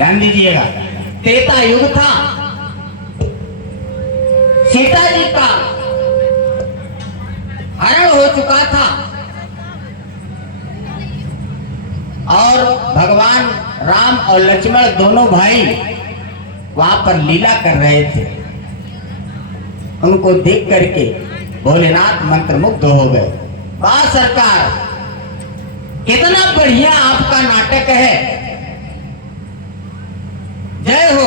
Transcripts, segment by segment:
ध्यान दीजिएगा। त्रेता युग था, सीता जी का हरण हो चुका था और भगवान राम और लक्ष्मण दोनों भाई वहां पर लीला कर रहे थे। उनको देख करके भोलेनाथ मंत्रमुग्ध हो गए। वाह सरकार, कितना बढ़िया आपका नाटक है, जय हो।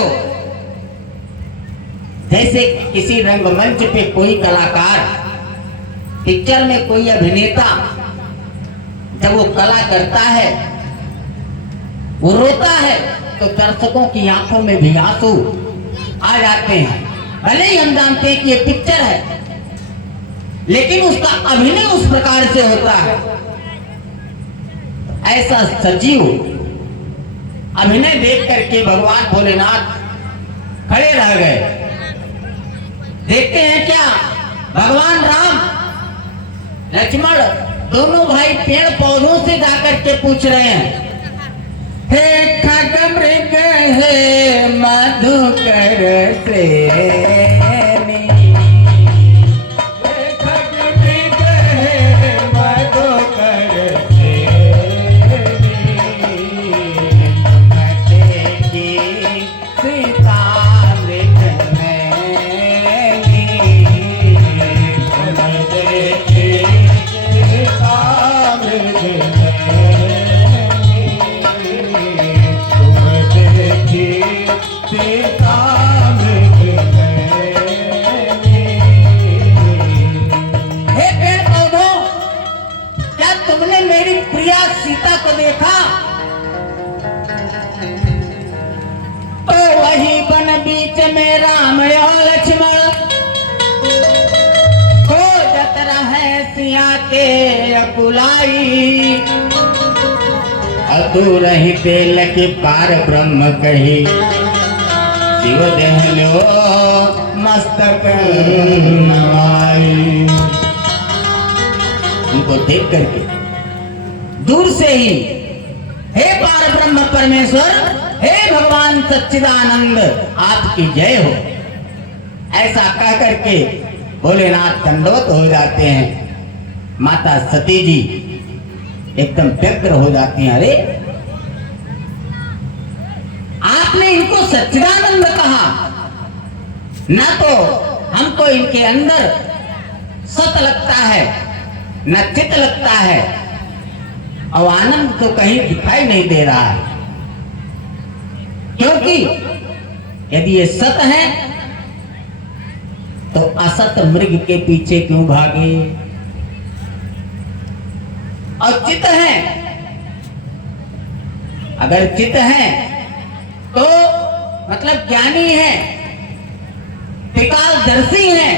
जैसे किसी रंगमंच पे कोई कलाकार, पिक्चर में कोई अभिनेता जब वो कला करता है, वो रोता है तो दर्शकों की आंखों में भी आंसू आ जाते हैं। भले ही हम जानते हैं कि ये पिक्चर है, लेकिन उसका अभिनय उस प्रकार से होता है। ऐसा सजीव अभिनय देख करके भगवान भोलेनाथ खड़े रह गए। देखते हैं क्या, भगवान राम लक्ष्मण दोनों भाई पेड़ पौधों से जाकर के पूछ रहे हैं, हे खगमृग हे मधुकर से सीता को देखा तो वही वन बीच में राम और लक्ष्मण खोजत रहे सिया के अकुलाई। अधूर ही बेल के पार ब्रह्म कही, शिव देह लो मस्तक नवाई। उनको देख करके दूर से ही, हे पार ब्रह्म परमेश्वर, हे भगवान सच्चिदानंद, आपकी जय हो, ऐसा कह करके भोलेनाथ दंडवत हो जाते हैं। माता सती जी एकदम व्यग्र हो जाती हैं। अरे आपने इनको सच्चिदानंद कहा, न तो हमको इनके अंदर सत लगता है न चित लगता है, और आनंद तो कहीं दिखाई नहीं दे रहा है। क्योंकि यदि ये सत है तो असत मृग के पीछे क्यों भागे, और चित है, अगर चित है तो मतलब ज्ञानी है, त्रिकालदर्शी है,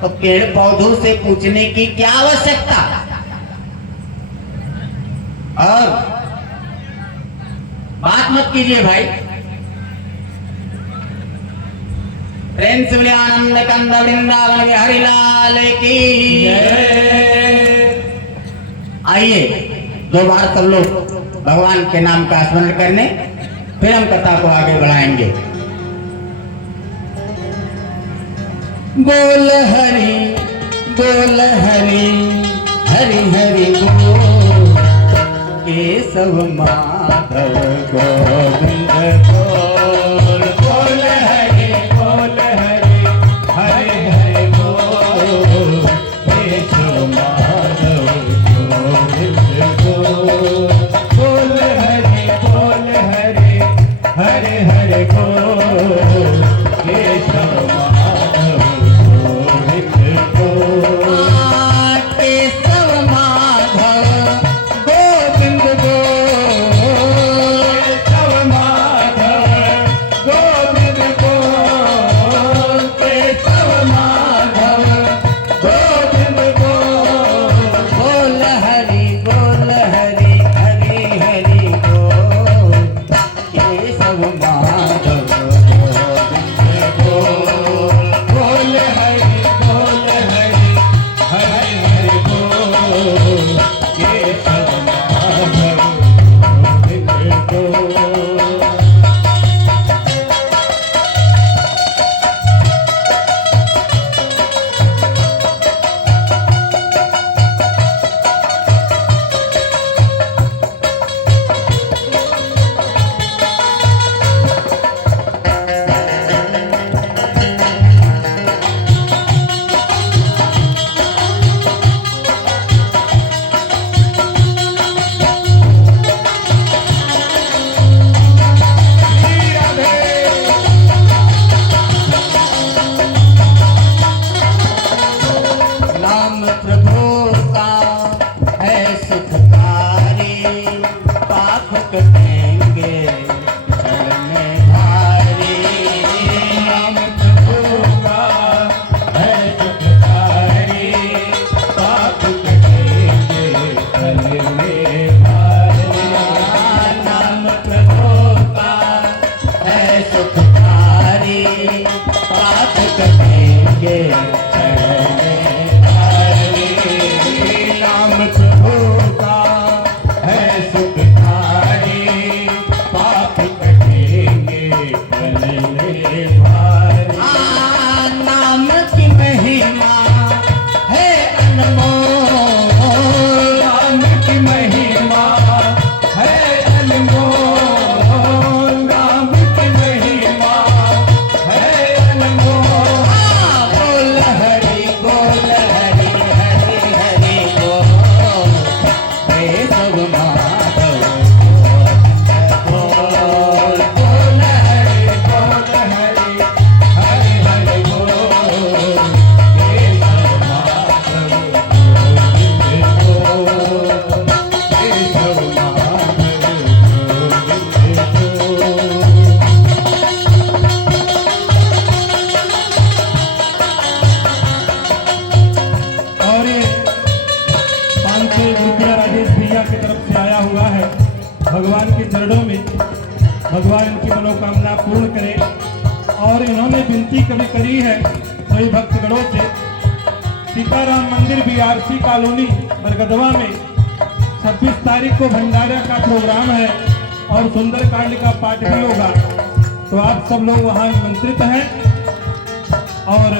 तो पेड़ पौधों से पूछने की क्या आवश्यकता। और बात मत कीजिए भाई, प्रेम से बोले आनंद कंद वृंदावन बिहारी लाल की। आइए दो बार सब लोग भगवान के नाम का स्मरण करने, फिर हम कथा को आगे बढ़ाएंगे। बोल हरि बोल हरि हरि हरि बोल, केशव माधव गोविंद बोल। बोल हरि हरि हरि बोल, केशव माधव गोविंद बोल। बोल हरि हरि हरि बोल, केशव माधव गोविंद बोल। केशव माधव गोविंद केशव माधव गोविंद बोल। कहेंगे नाम प्रभु का है सुखकारी, पाप कटेंगे पलने भारी। नाम की महिमा है अनमोल, नाम की महिमा है अनमोल, नाम की महिमा है अनमोल। बोल हरि बोल हरि हरि हरि बोल, हे सब माधव बोल बोल हरि बोल हरि हरि हरि बोल, हे सब माधव बोल, हे सब माधव बोल। और ये 500 रुपया राजेश भैया की तरफ से आया हुआ है भगवान के चरणों में। भगवान इनकी मनोकामना पूर्ण करे। और इन्होंने विनती कभी करी है सभी भक्तगणों से, सीताराम मंदिर बीआरसी कॉलोनी बरगदवा में 26 तारीख को भंडारा का प्रोग्राम है और सुंदरकांड का पाठ भी होगा। तो आप सब लोग वहाँ आमंत्रित हैं और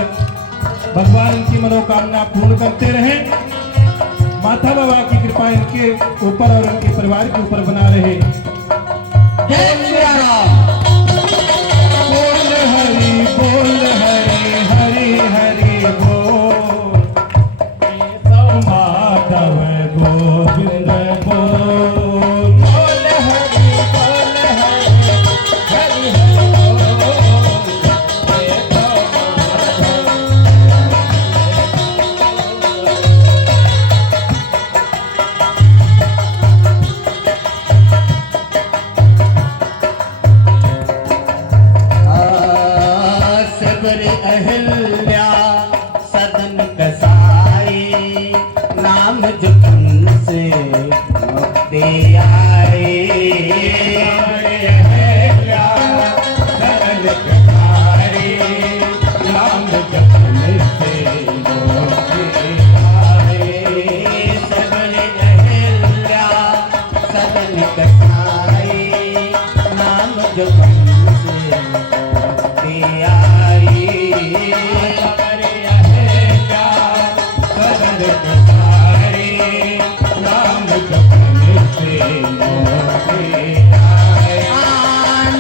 भगवान इनकी मनोकामना पूर्ण करते रहें। माता बाबा की कृपा इनके ऊपर और इनके परिवार के ऊपर बना रहे। जय श्री राम। बोल हरि हरि हरि बोल, सब माधव गोविंद बोल। बोल हरि हरि हरि बोल, हे सब माधव। सबरी अहिल्या सदन कसाई, नाम जपन से मुक्ति आई। सरल कटारी, नाम जपने से मोक्ति आए। सबरी अहिल्या सदन कसाई, नाम जपन से मुक्ति आई। सबरी अहिल्या सरल कटारी, नाम जपने से मोक्ति आए।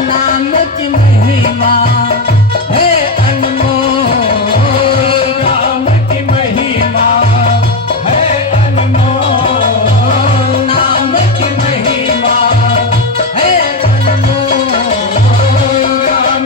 नाम की महिमा है अनमोल, नाम की महिमा है अनमोल, नाम की महिमा है अनमोल, नाम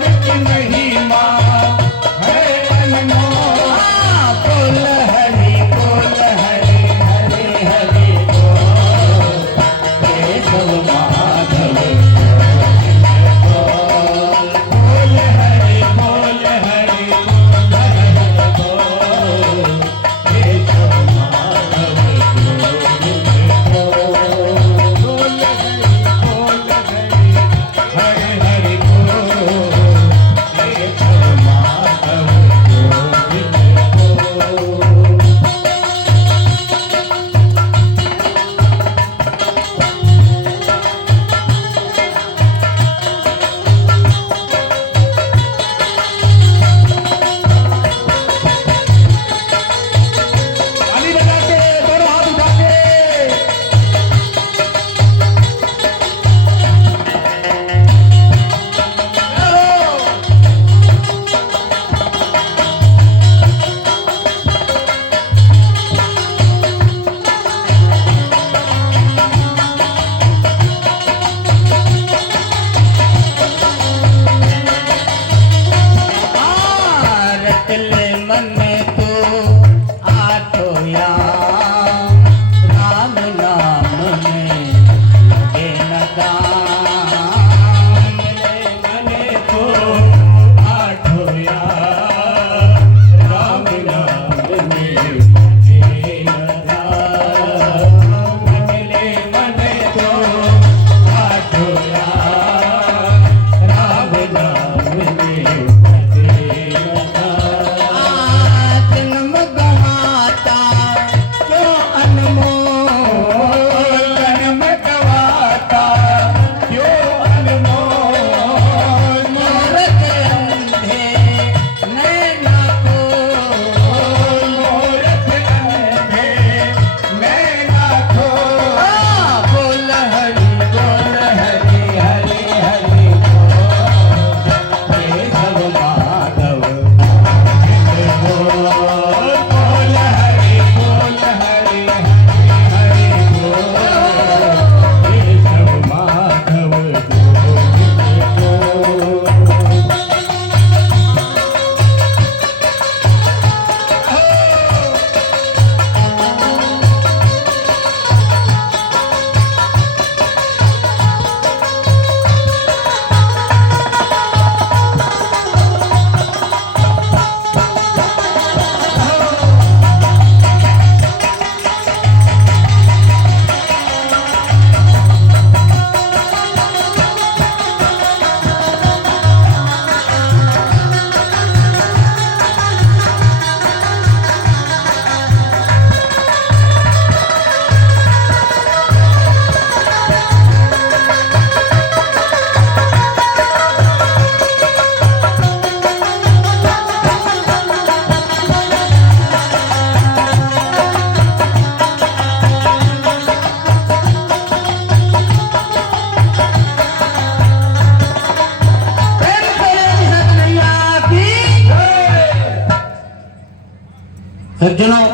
सज्जनों,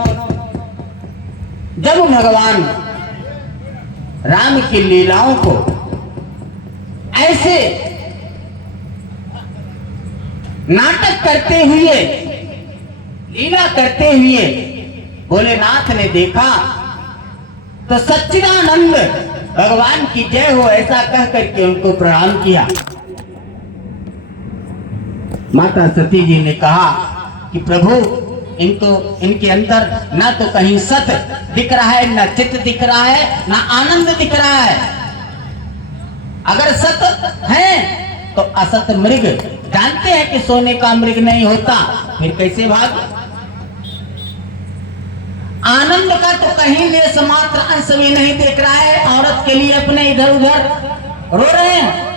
जब भगवान राम की लीलाओं को ऐसे नाटक करते हुए, लीला करते हुए भोलेनाथ ने देखा तो सच्चिदानंद भगवान की जय हो ऐसा कह करके उनको प्रणाम किया। माता सती जी ने कहा कि प्रभु, इनके अंदर ना तो कहीं सत दिख रहा है, ना चित्त दिख रहा है, ना आनंद दिख रहा है। अगर सत है तो असत मृग, जानते हैं कि सोने का मृग नहीं होता, फिर कैसे भाग। आनंद का तो कहीं लेस मात्र अंश भी नहीं देख रहा है, औरत के लिए अपने इधर उधर रो रहे हैं।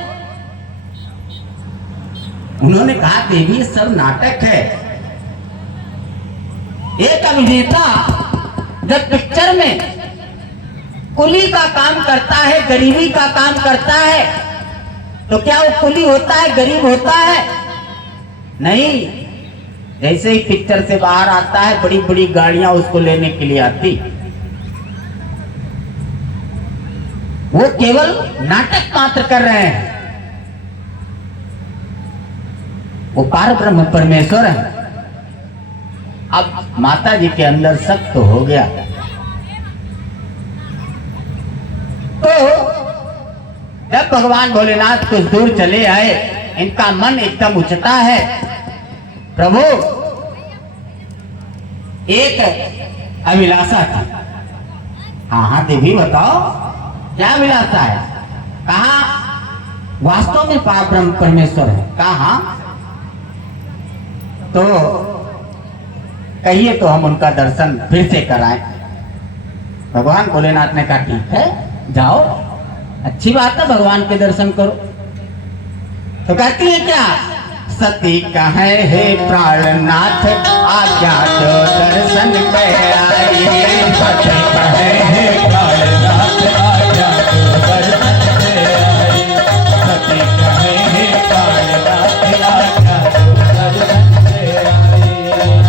उन्होंने कहा देवी, सब नाटक है। एक अभिनेता जब पिक्चर में कुली का काम करता है, गरीबी का काम करता है, तो क्या वो कुली होता है, गरीब होता है? नहीं। जैसे ही पिक्चर से बाहर आता है, बड़ी बड़ी गाड़ियां उसको लेने के लिए आती। वो केवल नाटक मात्र कर रहे हैं। वो पार ब्रह्म परमेश्वर है। अब माता जी के अंदर शक तो हो गया। तो जब भगवान भोलेनाथ कुछ दूर चले आए, इनका मन एकदम उचटा है। प्रभु, एक अभिलाषा थी। हाँ देवी, बताओ क्या अभिलाषा है? कहा वास्तव में पार ब्रह्म परमेश्वर है? कहा तो कहिए तो हम उनका दर्शन फिर से कराएं। भगवान भोलेनाथ ने कहा ठीक है, जाओ, अच्छी बात है, भगवान के दर्शन करो। तो कहती है क्या? सती कहे हे प्राणनाथ, आज्ञा जो दर्शन पे आई। सती कहे हे प्राणनाथ, आज्ञा जो दर्शन पे आई। सती कहे हे प्राणनाथ, आज्ञा जो दर्शन पे आई।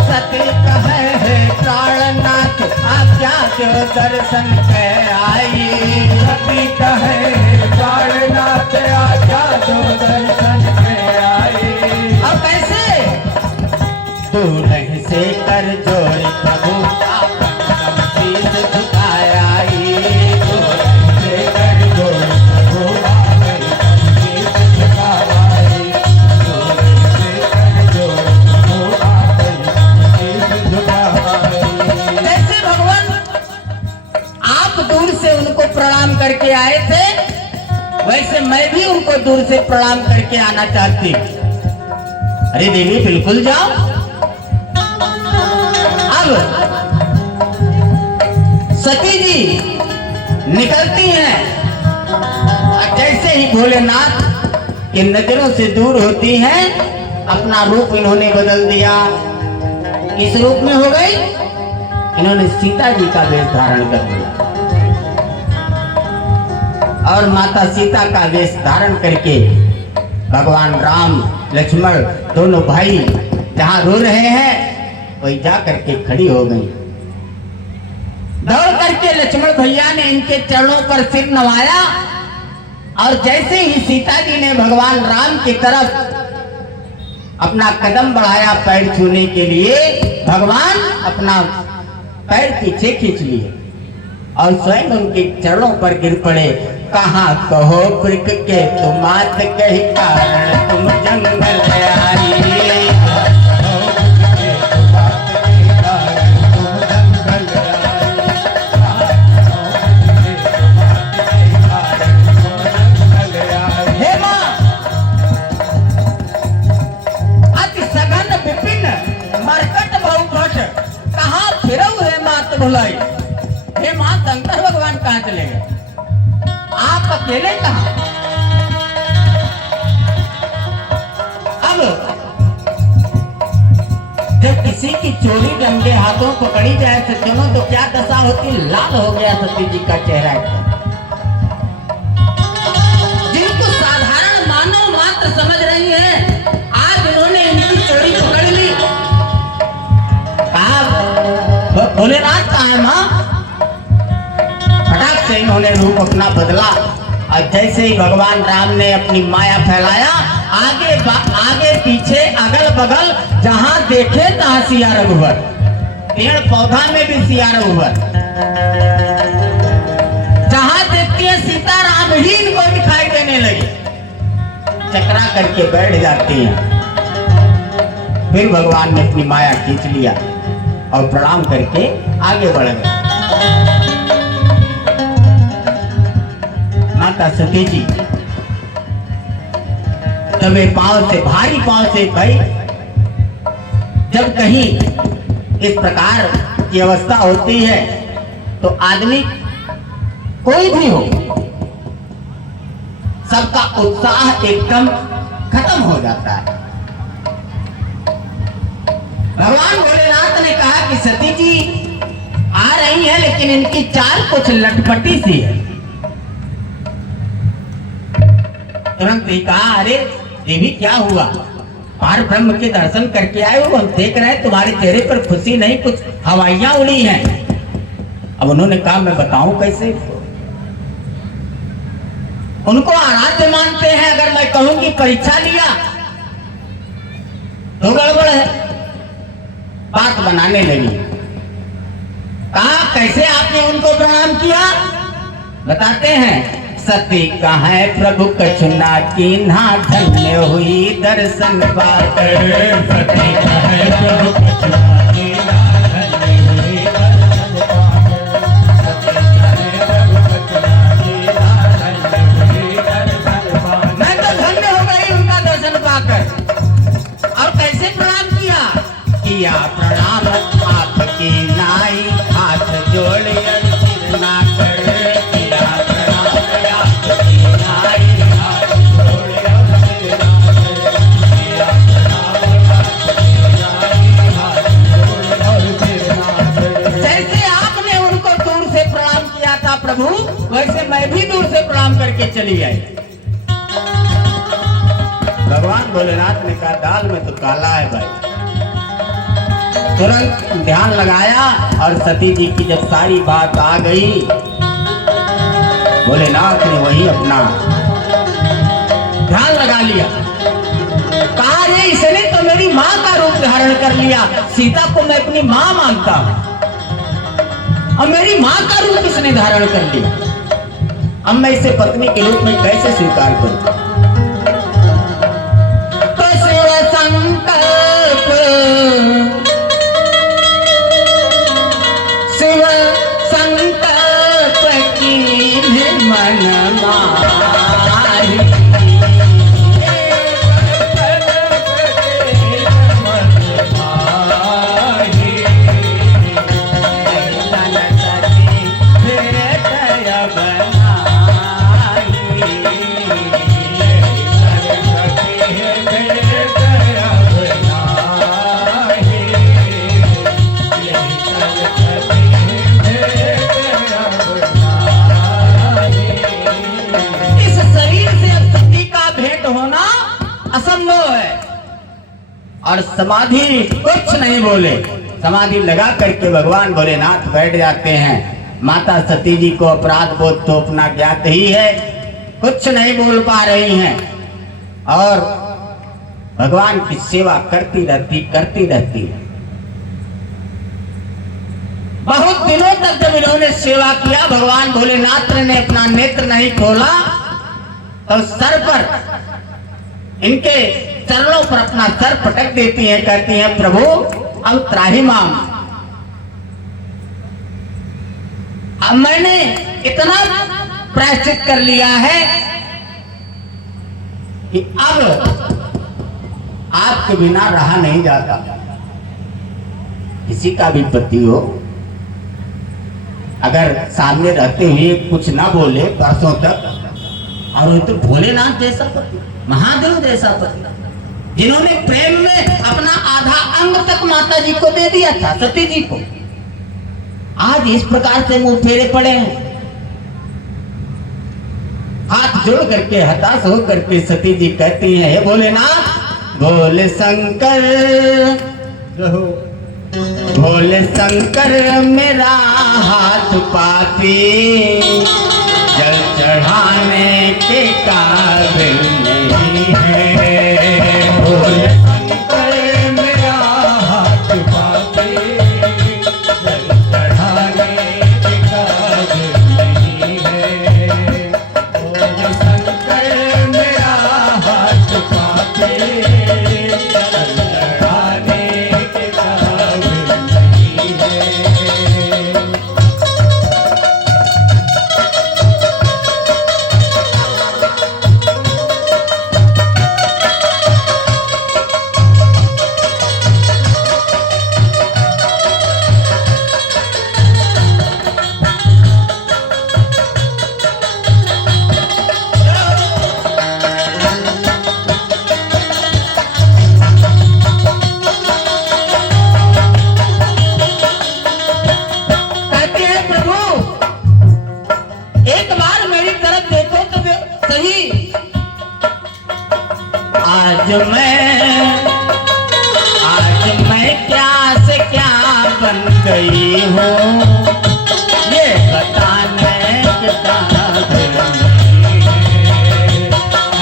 सती कहे हे प्राणनाथ, आज्ञा जो दर्शन पे आई। सती कहे हे प्राणनाथ, आज्ञा जो दर्शन पे आई। अब कैसे? तू नहीं से कर जोड़ी प्रभु, आपन शीश झुकाया। तू नहीं से कर जोड़ी प्रभु, आपन शीश झुकाई। तू नहीं से कर जोड़ी प्रभु, आपन शीश झुकाई। जैसे भगवान आप दूर से उनको प्रणाम करके आए थे, वैसे मैं भी उनको दूर से प्रणाम करके आना चाहती। अरे देवी, बिल्कुल जाओ। अब सती जी निकलती हैं, और जैसे ही भोलेनाथ की नजरों से दूर होती हैं, अपना रूप इन्होंने बदल दिया। किस रूप में हो गई? इन्होंने सीता जी का वेश धारण कर लिया, और माता सीता का वेश धारण करके भगवान राम लक्ष्मण दोनों भाई जहां रो रहे हैं, वही जा करके खड़ी हो गई। दौड़ करके लक्ष्मण भैया ने इनके चरणों पर सिर नवाया, और जैसे ही सीता जी ने भगवान राम की तरफ अपना कदम बढ़ाया पैर छूने के लिए, भगवान अपना पैर पीछे खींच लिए और स्वयं उनके चरणों पर गिर पड़े। कहाँ कहो प्रिक के तुम मात कही कारण तुम जंगल आई। हे माँ, अति सघन विपिन मरकट बहुभट, कहाँ फिरऊ है मात भुलाई। हे माँ, शंकर भगवान कहाँ चले गए? आप अकेले कहाँ? अब जब किसी की चोरी गंदे हाथों पकड़ी जाए सज्जनों, तो क्या दशा होती? लाल हो गया सती जी का चेहरा एकदम। जिनको साधारण मानव मात्र समझ रही है, आज उन्होंने इनकी चोरी पकड़ ली। कहा भोलेनाथ कहाँ है माँ? फटाक से इन्होंने रूप अपना बदला और जैसे ही भगवान राम ने अपनी माया फैलाया, आगे पीछे अगल बगल जहां देखे तहां सिया रघुवर, पेड़ पौधा में भी सिया रघुवर, जहां देखते हैं सीताराम ही इनको दिखाई देने लगे, चकरा करके बैठ जाती हैं। फिर भगवान ने अपनी माया खींच लिया और प्रणाम करके आगे बढ़ गए। माता सती जी दबे पांव से, भारी पांव से भाई, जब कहीं इस प्रकार की अवस्था होती है तो आदमी कोई भी हो, सबका उत्साह एकदम खत्म हो जाता है। भगवान भोलेनाथ ने कहा कि सती जी आ रही है, लेकिन इनकी चाल कुछ लटपटी सी है। तुरंत ही कहा, अरे देवी क्या हुआ? पार ब्रह्म के दर्शन करके आए हो, हम देख रहे हैं तुम्हारे चेहरे पर खुशी नहीं, कुछ हवाइयां उड़ी हैं। अब उन्होंने कहा, मैं बताऊं कैसे? उनको आराध्य मानते हैं, अगर मैं कहूं कि परीक्षा लिया तो गड़बड़ है। बात बनाने लगी, कहा कैसे आपने उनको प्रणाम किया? बताते हैं, सती कहाँ है प्रभु कछुना कीन्हा, धन्य हुई दर्शन पाकर। सती कहाँ है प्रभु कछुना कीन्हा, धन्य हुई दर्शन पाकर। सती कहाँ है प्रभु कछुना कीन्हा, धन्य हुई दर्शन पाकर। मैं तो धन्य हो गई उनका दर्शन पाकर। और कैसे प्रणाम किया? किया प्रणाम आपकी नाई, हाथ जोड़े सिर ना कर। प्रभु वैसे मैं भी दूर से प्रणाम करके चली आई। भगवान भोलेनाथ ने कहा, दाल में तो काला है भाई। तुरंत ध्यान लगाया और सती जी की जब सारी बात आ गई, भोलेनाथ ने वही अपना ध्यान लगा लिया। कहा, रे इसने तो मेरी माँ का रूप धारण कर लिया। सीता को मैं अपनी माँ मानता हूं और मेरी माँ का रूप इसने धारण कर लिया। अब मैं इसे पत्नी के रूप में कैसे स्वीकार करूं? तो शिव संकल्प, शिव संकल्प की मन माही। असंभव है। और समाधि कुछ नहीं बोले, समाधि लगा करके भगवान भोलेनाथ बैठ जाते हैं। माता सती जी को अपराध बोध तो अपना ज्ञात ही है, कुछ नहीं बोल पा रही हैं और भगवान की सेवा करती रहती। बहुत दिनों तक जब इन्होंने सेवा किया, भगवान भोलेनाथ ने अपना नेत्र नहीं खोला तो सर पर, इनके चरणों पर अपना सर पटक देती हैं, कहती हैं, प्रभु अब त्राहिमाम, अब मैंने इतना प्रायश्चित कर लिया है कि अब आपके बिना रहा नहीं जाता। किसी का भी पति हो, अगर सामने रहते हुए कुछ ना बोले बरसों तक, और वो तो भोलेनाथ जैसा पति, महादेव जैसा पति, जिन्होंने प्रेम में अपना आधा अंग तक माता जी को दे दिया था, सती जी को, आज इस प्रकार से मुंह फेरे पड़े हैं। हाथ जोड़ करके हताश हो करके सती जी कहती हैं, हे भोलेनाथ, भोले शंकर रहो। भोले शंकर मेरा हाथ पापी, जल चढ़ाने के काबिल नहीं है। भोले शंकर मेरा हाथ पापी, जल चढ़ाने के काबिल नहीं है। भोले शंकर मेरा हाथ पापी, जल चढ़ाने के काबिल नहीं है। कहते हैं प्रभु एक बार मेरी तरफ देखो तो सही। आज मैं क्या से क्या बन गई हूँ, ये बताने के काबिल नहीं है।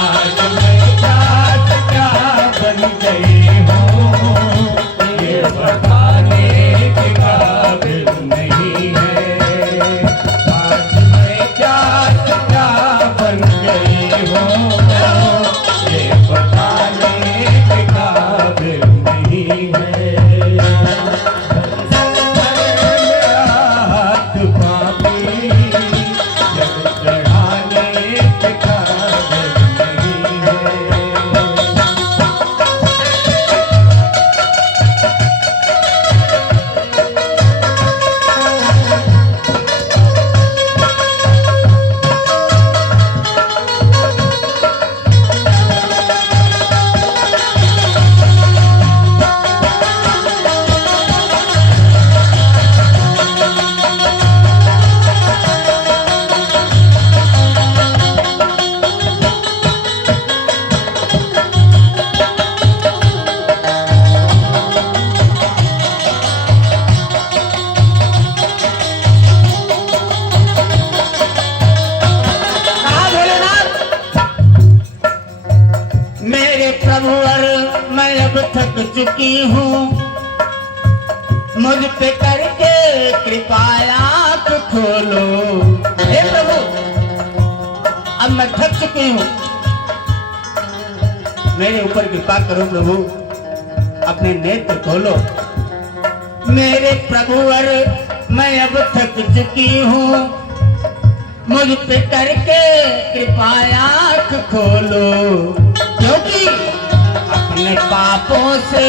आज मैं क्या से क्या बन गई हूँ, ये बताने के काबिल नहीं है। आज मैं क्या से क्या बन गई हूँ, ये बताने के काबिल नहीं है। मेरा हाथ पापी, जल चढ़ाने के काबिल नहीं है। कहा भोलेनाथ, मेरे प्रभुवर मैं अब थक चुकी हूँ, मुझ पे करके कृपाया तो खोलो। हे प्रभु अब मैं थक चुकी हूँ, मेरे ऊपर कृपा करो प्रभु, अपने नेत्र खोलो। मेरे प्रभुवर मैं अब थक चुकी हूँ, मुझ पे करके कृपाया तो खोलो। क्योंकि अपने पापों से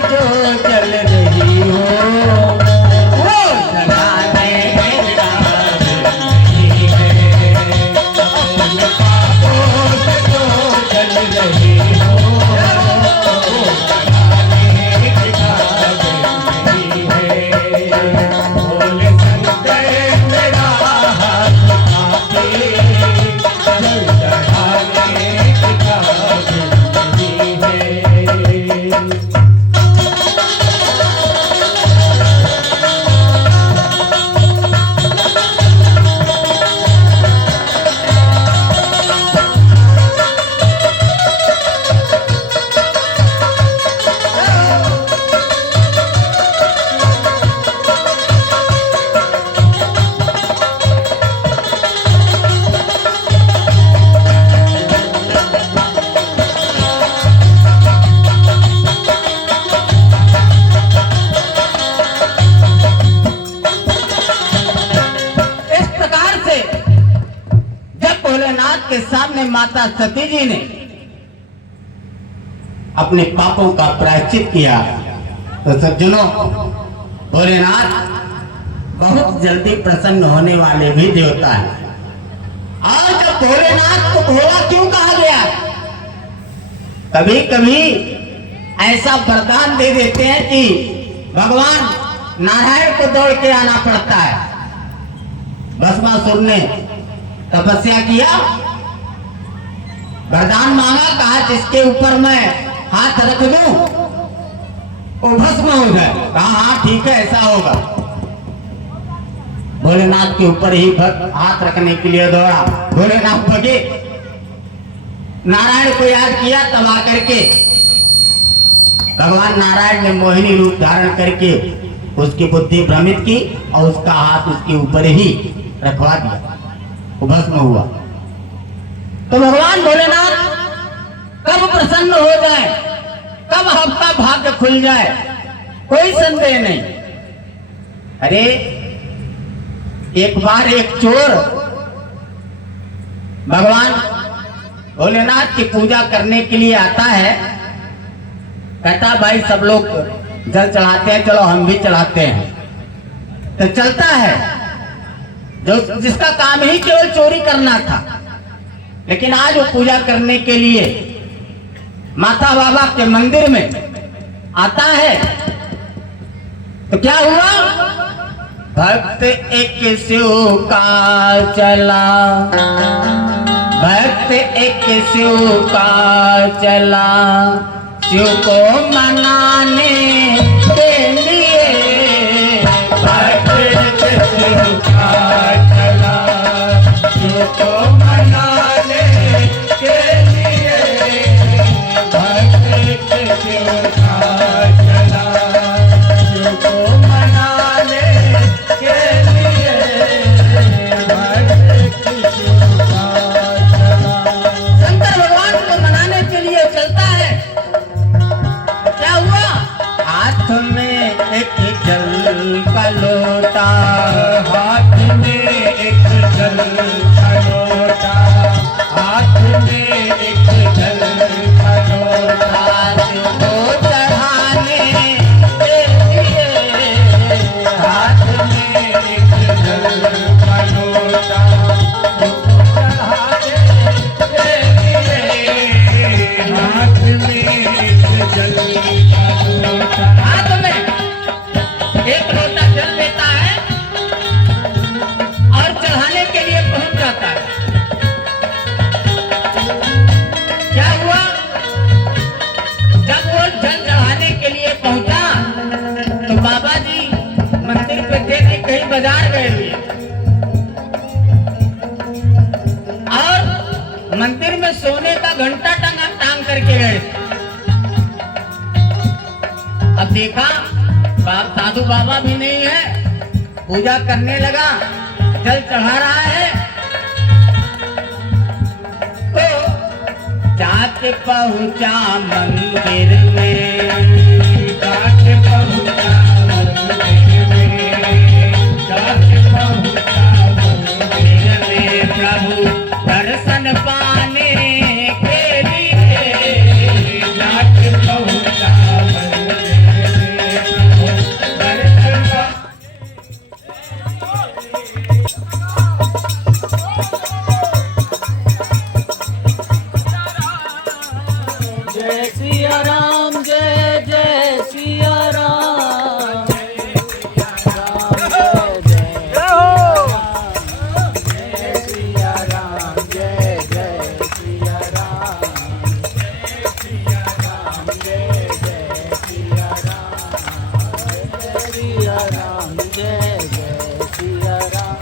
जो जल रही हो, वो जलाने के काबिल नहीं है। अपने पापों से जो जल रही हो, वो जलाने के काबिल नहीं है। भोले शंकर मेरा हाथ पापी, जल चढ़ाने के काबिल नहीं है। के सामने माता सती जी ने अपने पापों का प्रायश्चित किया, तो सज्जनों भोलेनाथ बहुत जल्दी प्रसन्न होने वाले भी देवता है। और जब भोलेनाथ को भोला क्यों कहा गया, कभी कभी ऐसा वरदान दे देते हैं कि भगवान नारायण को दौड़ के आना पड़ता है। भस्मासुर ने तपस्या किया, वरदान मांगा, कहा जिसके ऊपर मैं हाथ रख दूं वो भस्म हो जाए। कहा हाँ ठीक है ऐसा होगा। भोलेनाथ के ऊपर ही भक्त हाथ रखने के लिए दौड़ा। भोलेनाथ भगे, नारायण को याद किया, तब आकर के भगवान नारायण ने मोहिनी रूप धारण करके उसकी बुद्धि भ्रमित की और उसका हाथ उसके ऊपर ही रखवा दिया, वो भस्म हुआ। तो भगवान भोलेनाथ कब प्रसन्न हो जाए, कब आपका भाग्य खुल जाए, कोई संदेह नहीं। अरे एक बार एक चोर भगवान भोलेनाथ की पूजा करने के लिए आता है। कहता भाई सब लोग जल चढ़ाते हैं, चलो हम भी चढ़ाते हैं। तो चलता है, जो जिसका काम ही केवल चोरी करना था, लेकिन आज वो पूजा करने के लिए माता बाबा के मंदिर में आता है। तो क्या हुआ, भक्त एक शिव का चला, भक्त एक शिव का चला, शिव को मनाने के लिए। भक्त एक शिव का चला, शिव को मनाने के लिए। भक्त एक शिव का चला, शिव को मनाने के लिए। भक्त एक शिव का चला, शंकर भगवान को मनाने के लिए चलता है। क्या हुआ, हाथ में एक जल का लोटा, हाथ में एक जल का लोटा, हाथ में एक जल का लोटा, वो चढ़ाने के लिए। हाथ में एक जल का लोटा, वो चढ़ाने के लिए। हाथ में एक जल का लोटा, हाथ में एक लोटा जल लेता है और चढ़ाने के लिए पहुंच जाता है। क्या हुआ, जब वो जल चढ़ाने के लिए पहुंचा तो बाबा जी मंदिर पे थे नहीं, कहीं बाजार गए हुए और मंदिर में सोने का घंटा टांग करके गए। अब देखा साधु बाबा भी नहीं है, पूजा करने लगा, जल चढ़ा रहा है। तो जाके पहुंचा मंदिर में, जाके पहुंचा मंदिर में, जाके पहुंचा मंदिर में। प्रभु दर्शन पाने के लिए, जाके पहुंचा मंदिर में। प्रभु दर्शन जय सिया राम, जय जय सिया राम, जय सिया राम, जय जय सिया राम, जय सिया राम, जय जय सिया राम, जय सिया राम, जय जय सिया राम।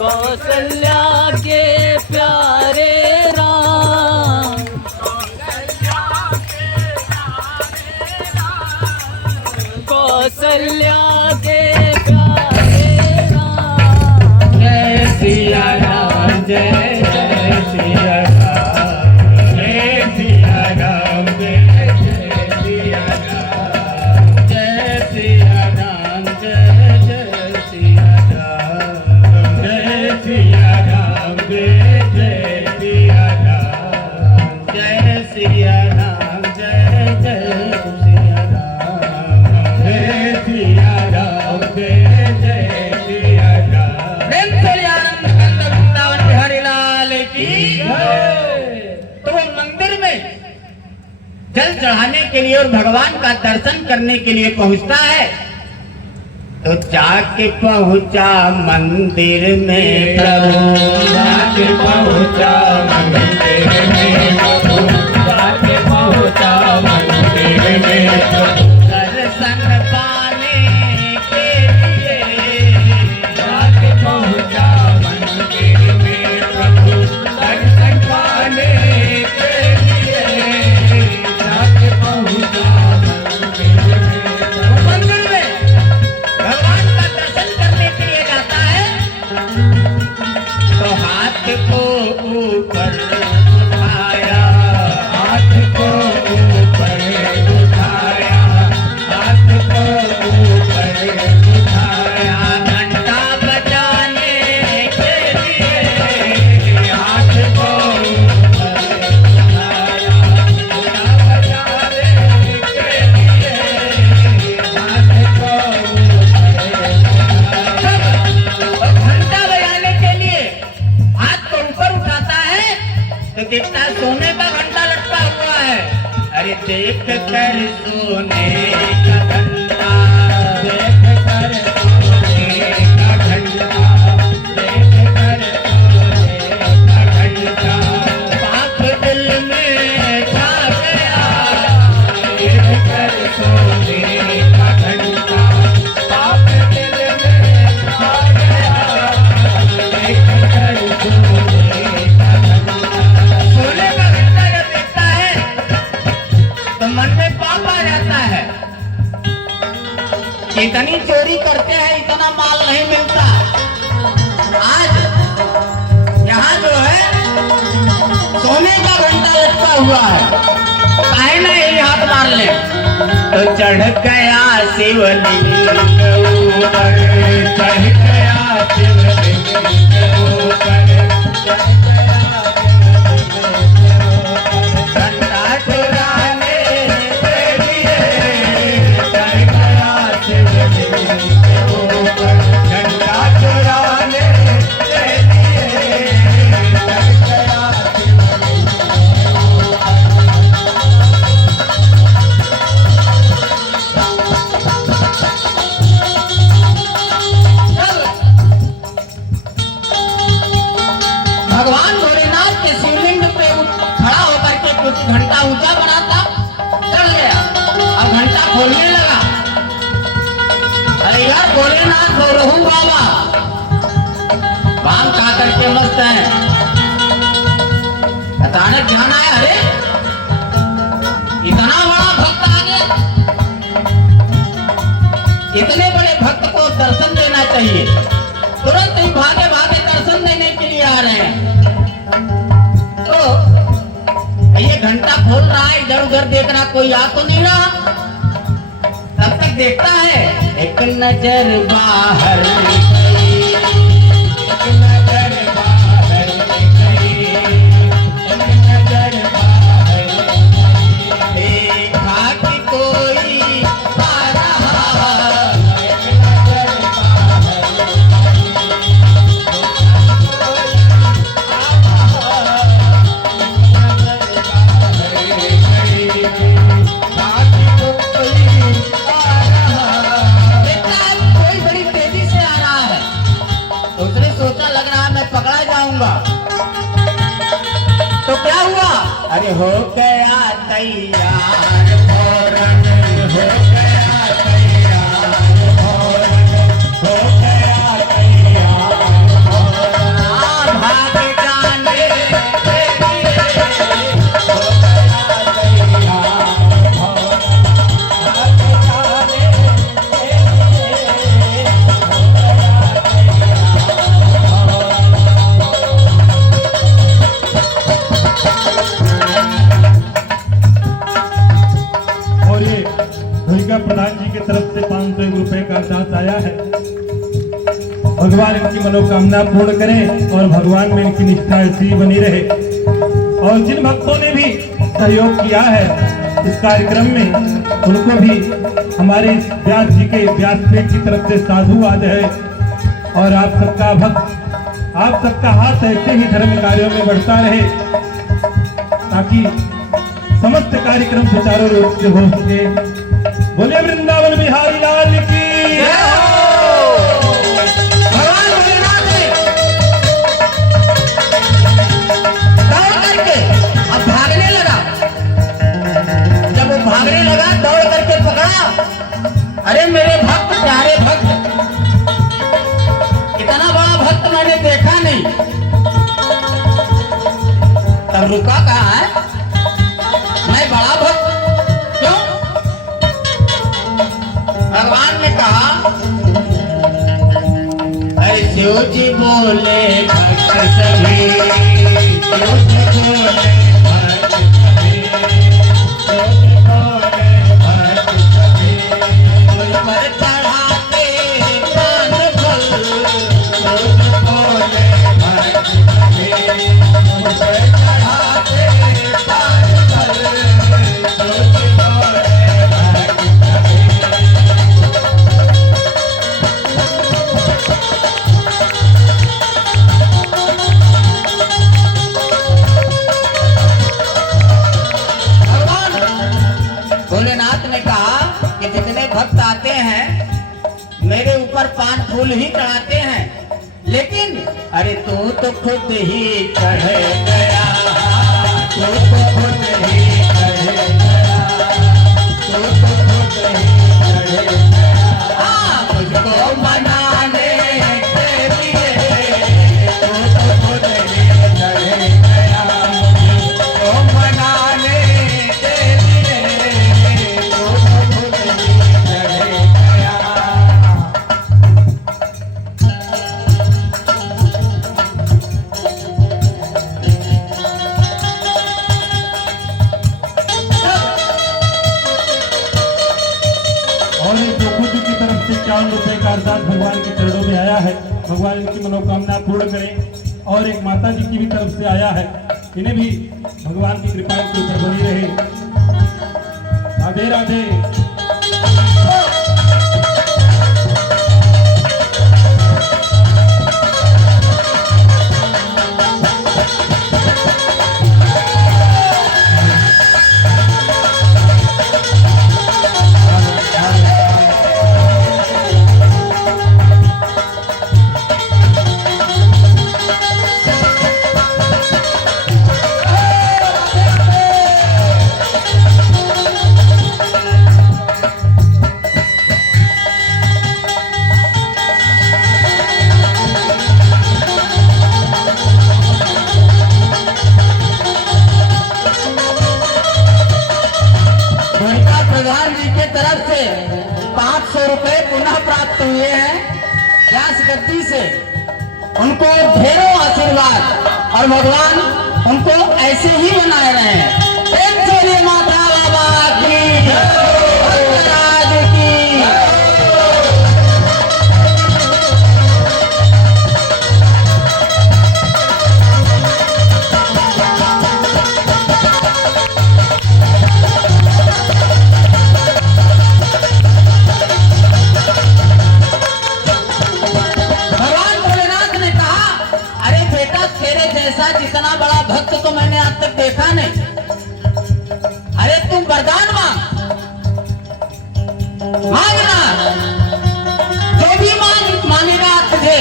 कौशल्या के प्यारे राम, कौशल्या के प्यारे राम। जय सिया राम, जय जय सिया राम, जय सिया राम, जय जय सिया राम, जय सिया राम, जय जय सिया राम, जय सिया राम, जय जय सिया राम, जय सिया राम, जय जय सिया राम, जय सिया राम, जय जय सिया राम। प्रेम से आनंद कंद वृंदावन बिहारी लाल की जय। तो वो मंदिर में जल चढ़ाने के लिए और भगवान का दर्शन करने के लिए पहुंचता है। तो जाके पहुंचा मंदिर में प्रभु, जाके पहुंचा मंदिर मंदिर में प्रभु जाके पहुँचा मंदिर में प्रभु दर्शन पाने के लिए जाके पहुँचा मंदिर में प्रभु दर्शन पाने के लिए जाके पहुँचा मंदिर में भगवान का दर्शन करने के लिए जाता है तो हाथ को ऊपर उठाया, हाथ को ऊपर उठाया, हाथ को ऊपर उठाया, घंटा बजाने के लिए हाथ को ऊपर उठाया, घंटा बजाने के लिए हाथ को ऊपर घंटा बजाने के लिए हाथ को ऊपर उठाता है तो देखता है सोने का घंटा लटका हुआ है। अरे देख कर सोने का घंटा, देख कर सोने का घंटा, देख कर सोने का घंटा, पाप दिल में छा गया। देख कर सोने का घंटा, पाप दिल में छा गया, देख कर सोने का घंटा। सोने का घंटा जब देखता है तो मन में पाप आ जाता है। इतनी चोरी करते हैं, इतना माल नहीं मिलता। आज यहाँ जो है सोने का घंटा लटका हुआ है, काहे ना यही हाथ मार ले। तो चढ़ गया शिवलिंग ऊपर, चढ़ गया शिवलिंग के ऊपर, चढ़ गया शिवलिंग के ऊपर, घंटा चुराने के लिए चढ़ गया शिवलिंग के ऊपर, झंडा चुराने के लिए चढ़ गया शिवलिंग भगवान भोलेनाथ के शिवलिंग पे खड़ा होकर के कुछ घंटा ऊंचा बनाता, चढ़ गया। अब घंटा खोलने लगा। अरे यार भोलेनाथ बोलहू बाबा भांग खा करके मस्त है। अचानक ध्यान आया, अरे इतना बड़ा भक्त आ गया, इतने बड़े भक्त को दर्शन देना चाहिए। तुरंत ही भागे भागे दर्शन देने के लिए आ रहे हैं। तो ये घंटा खोल रहा है, इधर उधर देख रहा, कोई आ तो नहीं रहा। तब तक देखता है एक नजर बाहर गई, एक नजर बाहर गई, एक नजर बाहर गई, देखा कि कोई आ रहा। एक नजर बाहर देखता है कोई बड़ी तेजी से आ रहा है। उसने सोचा लग रहा है मैं पकड़ा जाऊंगा। तो क्या हुआ? अरे हो गया तैयार फौरन हो गया तैयार, फौरन हो गया तैयार, फौरन भाग जाने के लिए। हो गया तैयार, फौरन भाग जाने के लिए, हो गया और ये भूमिका प्रधान जी की तरफ से 501 रुपए का अर्थात आया है। भगवान इनकी मनोकामना पूर्ण करें और भगवान में इनकी निष्ठा ऐसी ही बनी रहे। और जिन भक्तों ने भी सहयोग किया है इस कार्यक्रम में, उनको भी हमारे इस व्यास जी के व्यासपीठ की तरफ से साधुवाद है। और आप सबका भक्त, आप सबका हाथ ऐसे ही धर्म कार्यों में बढ़ता रहे ताकि समस्त कार्यक्रम सुचारू रूप से हो सके। बोले वृंदावन बिहारी लाल की जय हो। भगवान भोलेनाथ ने दौड़ करके और रुका कहाँ है? मैं बड़ा भक्त क्यों? भगवान ने कहा अरे शिव जी बोले भक्त सभी, शिव जी बोले भक्त सभी, शिव जी बोले भक्त सभी, मुझ पर चढ़ाते पान फल, शिव जी बोले भक्त सभी, मुझ पर चढ़ाते पान फल, शिव जी बोले भक्त सभी। भोलेनाथ ने कहा कि जितने भक्त आते हैं मेरे ऊपर पान फूल ही चढ़ाते हैं, लेकिन अरे तू तो खुद ही चढ़ गया, तू तो खुद ही चढ़ गया, तू तो खुद ही चढ़ गया, हाँ, मुझको मनाने के लिए तू तो खुद ही चढ़ गया, मुझको मनाने के लिए तू तो खुद ही चढ़ गया। और ये जोखू जी की तरफ से 51 रुपए का अरदास भगवान के चरणों में आया है। भगवान इनकी मनोकामना पूर्ण करें। और एक माता जी की भी तरफ से आया है, इन्हें भी भगवान की कृपा के ऊपर बनी रहे। राधे राधे। द्वारिका प्रधान जी के तरफ से 500 रुपए पुनः प्राप्त हुए हैं व्यास गद्दी से। उनको ढेरों आशीर्वाद और भगवान उनको ऐसे ही बनाए रहे हैं। प्रेम से बोलिए माता बाबा की, भक्तराज की। भगवान भोलेनाथ ने कहा अरे बेटा तेरे जैसा जितना बड़ा भक्त तो मैंने आज तक देखा नहीं। अरे तुम वरदान मांगना, जो भी मांगेगा तुझे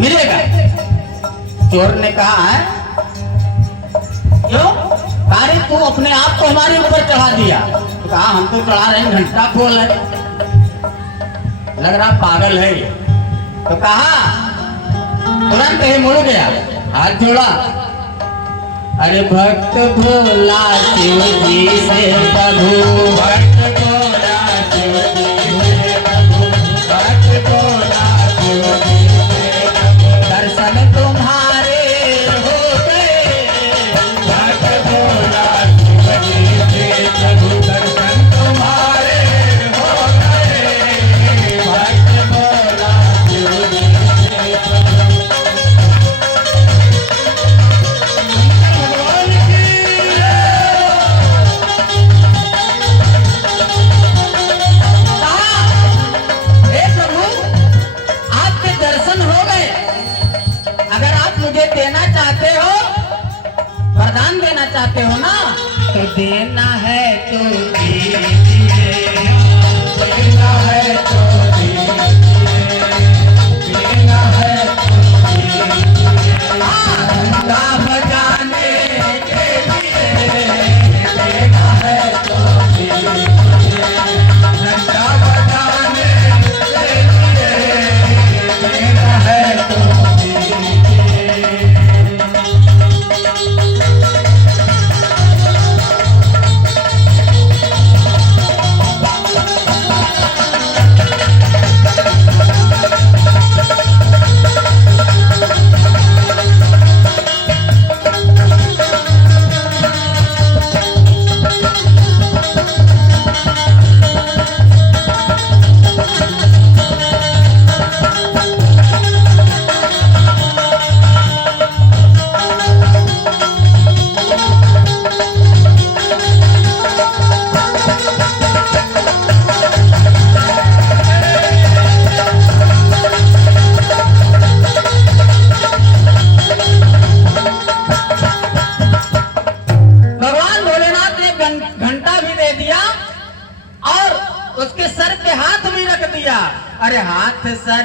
मिलेगा। चोर ने कहा है क्यों? अरे तू अपने आप को हमारे ऊपर चढ़ा दिया। तो कहा हम तो चढ़ा रहे हैं, घंटा खोल है, लग रहा पागल है ये। तो कहा तुरंत ही मुड़ गया, हाथ जोड़ा, अरे भक्त भोला शिव जी से प्रभु, भक्त भोला शिव जी से प्रभु, भक्त भोला शिव जी से प्रभु, दर्शन तुम्हारे हो गए, भक्त भोला शिव जी से प्रभु, दर्शन तुम्हारे हो गए, भक्त भोला शिव जी से प्रभु। भगवान की कहा, हे प्रभु आपके दर्शन हो गए, अगर आप मुझे देना चाहते हो, वरदान देना चाहते हो ना, तो देना है तो दीजिए, देना है तो दीजिए, देना है तो दीजिए, घंटा बजाने के लिए, देना है तो दीजिए, घंटा बजाने के लिए, देना है तो दीजिए।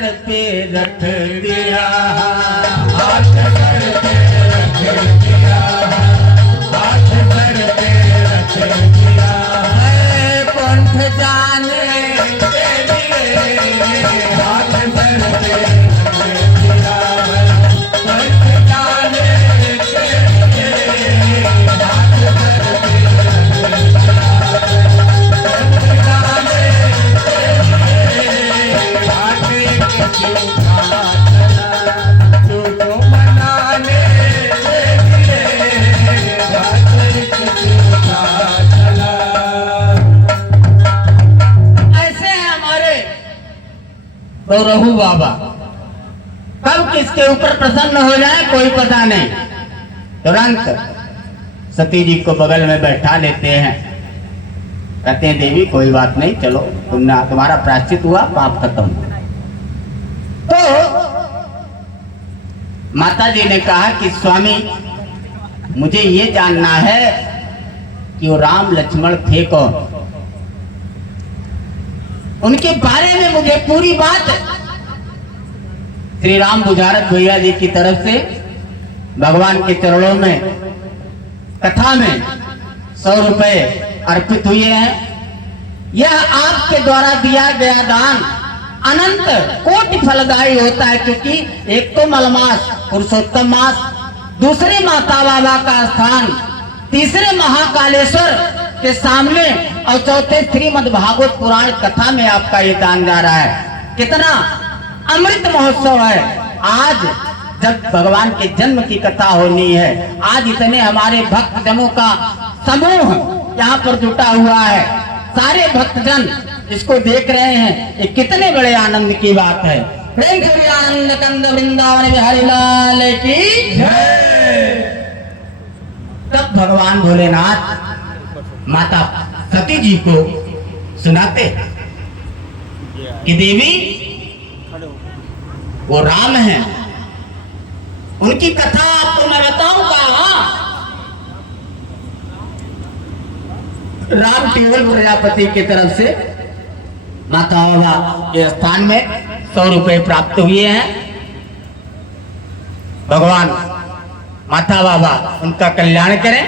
सर पे रख दिया, हाथ सर पे रख दिया, हाथ सर पे रख दिया, है कंठ जाने हाथ सर पे रख दिया, कंठ जाने के लिए, हाथ सर पे रख दिया, कंठ जाने के लिए, हाथ क्यों चला, तुझको मनाने के लिए, हाथ क्यों चला। ऐसे हैं हमारे गौरहू बाबा। कब किसके ऊपर प्रसन्न हो जाए कोई पता नहीं। तुरंत सती जी को बगल में बैठा लेते हैं, कहते हैं देवी कोई बात नहीं, चलो तुम्हारा प्रायश्चित हुआ, पाप खत्म। तो माता जी ने कहा कि स्वामी मुझे ये जानना है कि वो राम लक्ष्मण थे कौन, उनके बारे में मुझे पूरी बात श्री राम बुझारत भैया जी की तरफ से भगवान के चरणों में कथा में 100 रुपए अर्पित हुए हैं। यह आपके द्वारा दिया गया दान अनंत कोटि फलदायी होता है, क्योंकि एक तो मलमास पुरुषोत्तम मास, दूसरे माता बाबा का स्थान, तीसरे महाकालेश्वर के सामने और चौथे श्रीमद् भागवत पुराण कथा में आपका ये दान जा रहा है। कितना अमृत महोत्सव है। आज जब भगवान के जन्म की कथा होनी है, आज इतने हमारे भक्तजनों का समूह यहाँ पर जुटा हुआ है, सारे भक्तजन इसको देख रहे हैं, ये कितने बड़े आनंद की बात है। प्रेम से आनंद कंद वृंदावन बिहारी लाल की जय। तब भगवान भोलेनाथ माता सती जी को सुनाते कि देवी वो राम हैं, उनकी कथा आपको मैं बताऊंगा। राम टेबल प्रजापति की तरफ से माता बाबा के स्थान में 100 रुपए प्राप्त हुए हैं। भगवान माता बाबा उनका कल्याण करें।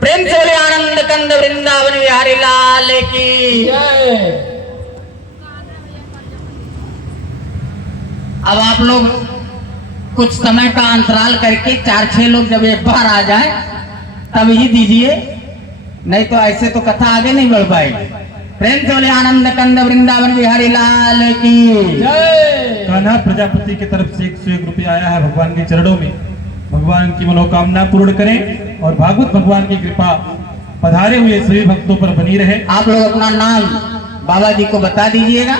प्रेम से बोले आनंद कंद वृंदावन बिहारी लाल की जय। अब आप लोग कुछ समय का अंतराल करके 4-6 लोग जब एक बार आ जाए तब ही दीजिए, नहीं तो ऐसे तो कथा आगे नहीं बढ़ पाएगी। प्रेम से बोले आनंद कंद वृंदावन बिहारी लाल की जय। कान्हा प्रजापति की तरफ से 101 रुपया आया है भगवान के चरणों में। भगवान की मनोकामना पूर्ण करें और भागवत भगवान की कृपा पधारे हुए सभी भक्तों पर बनी रहे। आप लोग अपना नाम बाबा जी को बता दीजिएगा,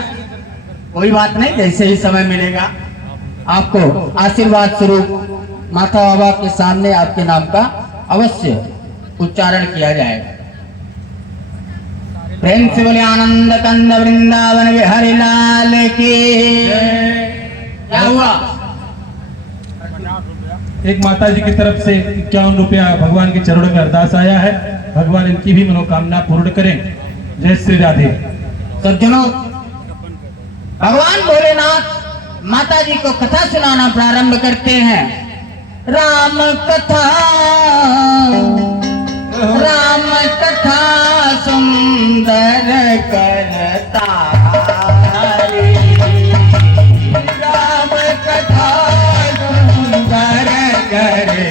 कोई बात नहीं, जैसे ही समय मिलेगा आपको आशीर्वाद स्वरूप माता बाबा के सामने आपके नाम का अवश्य उच्चारण किया जाएगा। प्रेम से बोले आनंद कंद वृंदावन बिहारी लाल की क्या हुआ? एक माता जी की तरफ से 51 रुपया भगवान के चरणों में अरदास आया है। भगवान इनकी भी मनोकामना पूर्ण करें। जय श्री राधे। सज्जनों, भगवान भोलेनाथ माता जी को कथा सुनाना प्रारंभ करते हैं। राम कथा सुंदर करता रे, राम कथा सुंदर करता रे,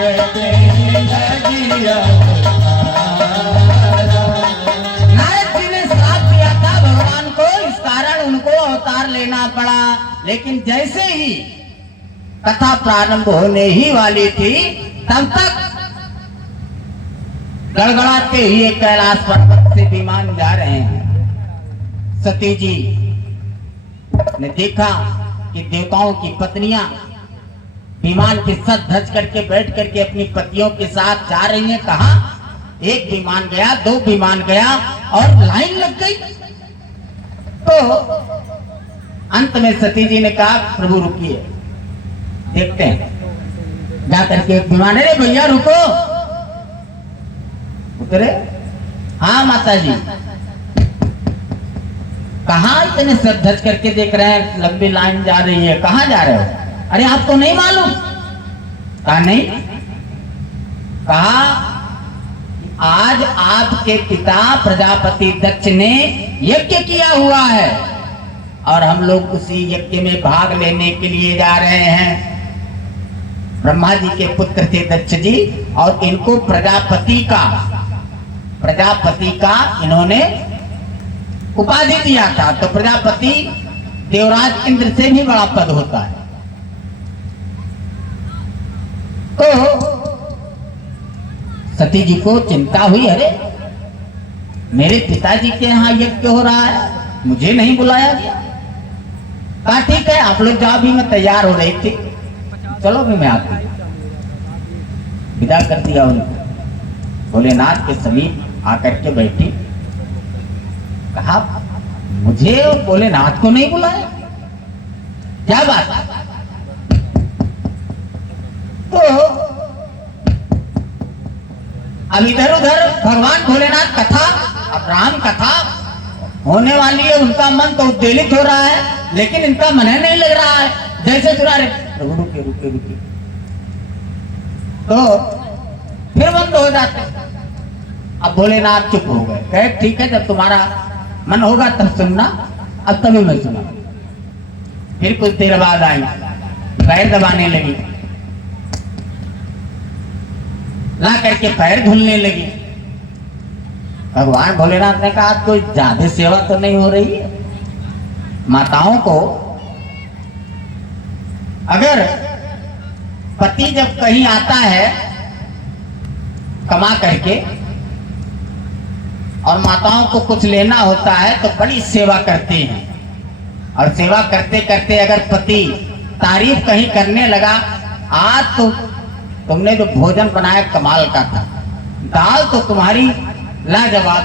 तेरी लगी अवतारा। नारद जी ने श्राप दिया था भगवान को, इस कारण उनको अवतार लेना पड़ा। लेकिन जैसे ही कथा प्रारंभ होने ही वाली थी, तब तक गड़गड़ाते हुए कैलाश पर्वत से विमान जा रहे हैं। सती जी ने देखा कि देवताओं की पत्नियां विमान के साथ धज करके बैठ करके अपनी पतियों के साथ जा रही हैं। कहा एक विमान गया, दो विमान गया और लाइन लग गई। तो अंत में सती जी ने कहा प्रभु रुकिए, देखते हैं। जा करके एक विमान, अरे भैया रुको। उतरे, हाँ माता जी। कहाँ इतने सर धज करके देख रहे हैं, लंबी लाइन जा रही है, कहाँ जा रहे हो? अरे आपको नहीं मालूम? कहा नहीं। कहा आज आपके पिता प्रजापति दक्ष ने यज्ञ किया हुआ है और हम लोग उसी यज्ञ में भाग लेने के लिए जा रहे हैं। ब्रह्मा जी के पुत्र थे दक्ष जी, और इनको प्रजापति का इन्होंने उपाधि दिया था। तो प्रजापति देवराज इंद्र से भी बड़ा पद होता है। तो सती जी को चिंता हुई, अरे मेरे पिताजी के यहाँ यज्ञ हो रहा है, मुझे नहीं बुलाया गया। कहा ठीक है आप लोग जाओ, भी मैं तैयार हो रही थी, चलो भी मैं आती। विदा कर दिया उनको, भोलेनाथ के समीप आकर के बैठी। कहा मुझे और भोलेनाथ को नहीं बुलाया, क्या बात? तो अब इधर उधर भगवान भोलेनाथ कथा, अब राम कथा होने वाली है, उनका मन तो उद्वेलित हो रहा है, लेकिन इनका मन नहीं लग रहा है। जैसे चुरा रहे, रुके रुके रुके, तो फिर बंद हो जाते। अब भोलेनाथ चुप हो गए, कहे ठीक है जब तुम्हारा मन होगा तब सुनना, अब तभी मैं सुना। फिर कुछ देर बाद आई, पैर दबाने लगी, ला करके पैर धुलने लगी। भगवान भोलेनाथ ने कहा कोई ज्यादा सेवा तो नहीं हो रही है? माताओं को अगर पति जब कहीं आता है कमा करके और माताओं को कुछ लेना होता है तो बड़ी सेवा करती हैं, और सेवा करते करते अगर पति तारीफ कहीं करने लगा, आज तो तुमने जो भोजन बनाया कमाल का था, दाल तो तुम्हारी लाजवाब,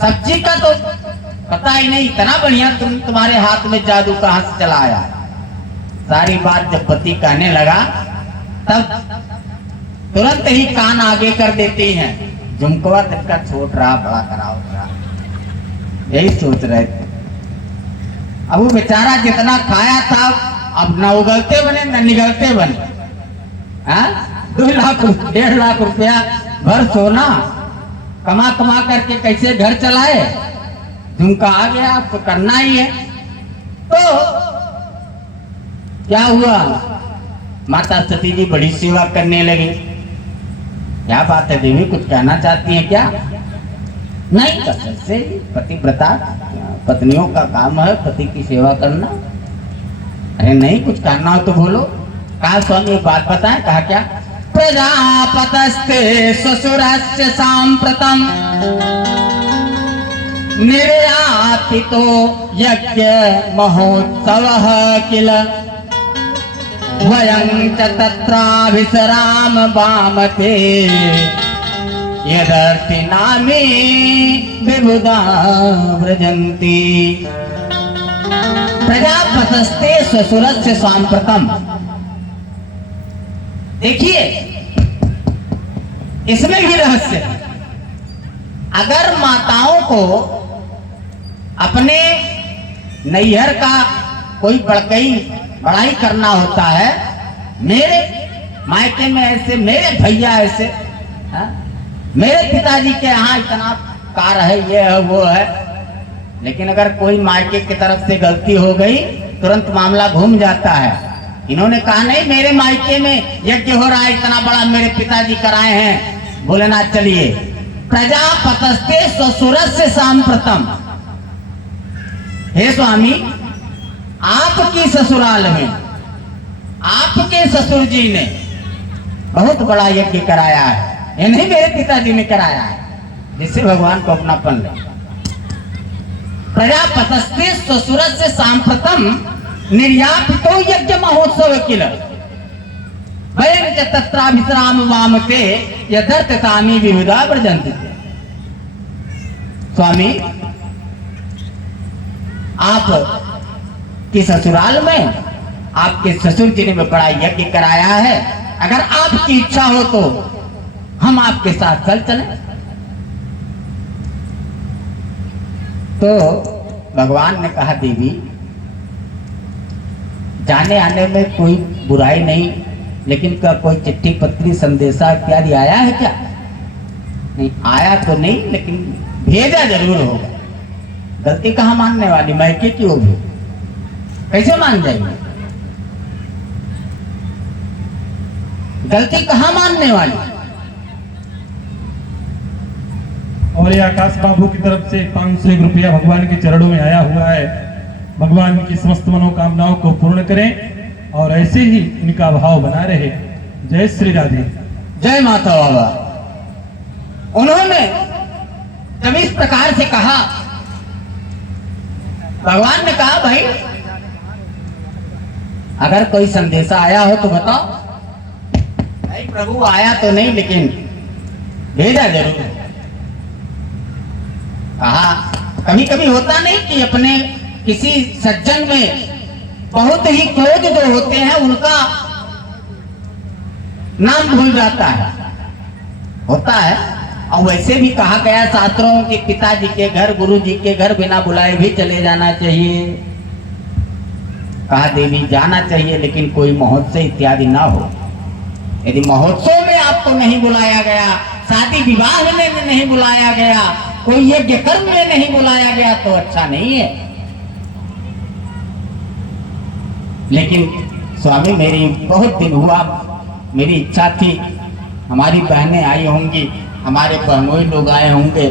सब्जी का तो पता ही नहीं इतना बढ़िया, तुम्हारे हाथ में जादू कहां से चला आया। सारी बात जब पति कहने लगा तब तुरंत ही कान आगे कर देती हैं, झुमकवा तटका छोड़ रहा, बड़ा कराओ रहा, यही सोच रहे थे। अब वो बेचारा जितना खाया था अब न उगलते बने न निगलते बने। 2 लाख 1.5 लाख रुपया भर सोना कमा कमा करके कैसे घर चलाए? झुमका आ गया, आपको करना ही है। तो क्या हुआ, माता सती जी बड़ी सेवा करने लगी। क्या बात है देवी, कुछ कहना चाहती हैं क्या? नहीं, कैसे पतिव्रता पत्नियों का काम है पति की सेवा करना। अरे नहीं, कुछ करना हो तो बोलो। कहा स्वामी एक बात बताएं। कहा क्या? प्रजापतस्ते ससुरस्य सांप्रतम निर्यापितो यज्ञ महोत्सवः किल वयं च तत्राभिसराम वामते यदर्थिनामे विबुधा व्रजन्ति। प्रजापतस्ते ससुरस्य सांप्रतम। देखिए इसमें भी रहस्य है। अगर माताओं को अपने नैहर का कोई बड़ाई करना होता है, मेरे मायके में ऐसे, मेरे भैया ऐसे, मेरे पिताजी के यहाँ इतना कार है, ये है वो है, लेकिन अगर कोई मायके की तरफ से गलती हो गई तुरंत मामला घूम जाता है। इन्होंने कहा नहीं, मेरे मायके में यज्ञ हो रहा है, इतना बड़ा मेरे पिताजी कराए हैं। भोलेनाथ चलिए। प्रजापतस्ते ससुरस्य सांप्रतम, हे स्वामी आपकी ससुराल में आपके ससुर जी ने बहुत बड़ा यज्ञ कराया है, ये नहीं मेरे पिताजी ने कराया है, जिससे भगवान को अपनापन ले। प्रजापतस्ते ससुरस्य सांप्रतम निर्यापितो यज्ञ महोत्सव किल वैर च तत्राभिसराम वामते यदर्थतानि विविधा व्रजन्ति। स्वामी आप के ससुराल में आपके ससुर जी ने बड़ा यज्ञ कराया है, अगर आपकी इच्छा हो तो हम आपके साथ चल चलें। तो भगवान ने कहा देवी जाने आने में कोई बुराई नहीं, लेकिन क्या कोई चिट्ठी पत्री संदेशा इत्यादि आया है क्या? नहीं आया तो नहीं, लेकिन भेजा जरूर होगा। गलती कहाँ मानने वाली, मैके की होगी, कैसे मान जाएंगे? गलती कहाँ मानने वाली। और ये आकाश बाबू की तरफ से 501 रुपया भगवान के चरणों में आया हुआ है। भगवान की समस्त मनोकामनाओं को पूर्ण करें और ऐसे ही इनका भाव बना रहे। जय श्री राधे। जय माता बाबा। उन्होंने जब इस प्रकार से कहा, भगवान ने कहा भाई अगर कोई संदेशा आया हो तो बताओ। भाई प्रभु आया तो नहीं, लेकिन भेजा जरूर। कहा कभी कभी होता नहीं कि अपने किसी सज्जन में बहुत ही क्लोज जो होते हैं उनका नाम भूल जाता है, होता है। और वैसे भी कहा गया शास्त्रों के पिताजी के घर गुरु जी के घर बिना बुलाए भी चले जाना चाहिए। कहा देवी जाना चाहिए, लेकिन कोई महोत्सव इत्यादि ना हो। यदि महोत्सव में आपको नहीं बुलाया गया, शादी विवाह में नहीं बुलाया गया, कोई यज्ञ कर्म में नहीं बुलाया गया तो अच्छा नहीं है। लेकिन स्वामी मेरी बहुत दिन हुआ, मेरी इच्छा थी, हमारी बहनें आई होंगी, हमारे बहनोई लोग आए होंगे,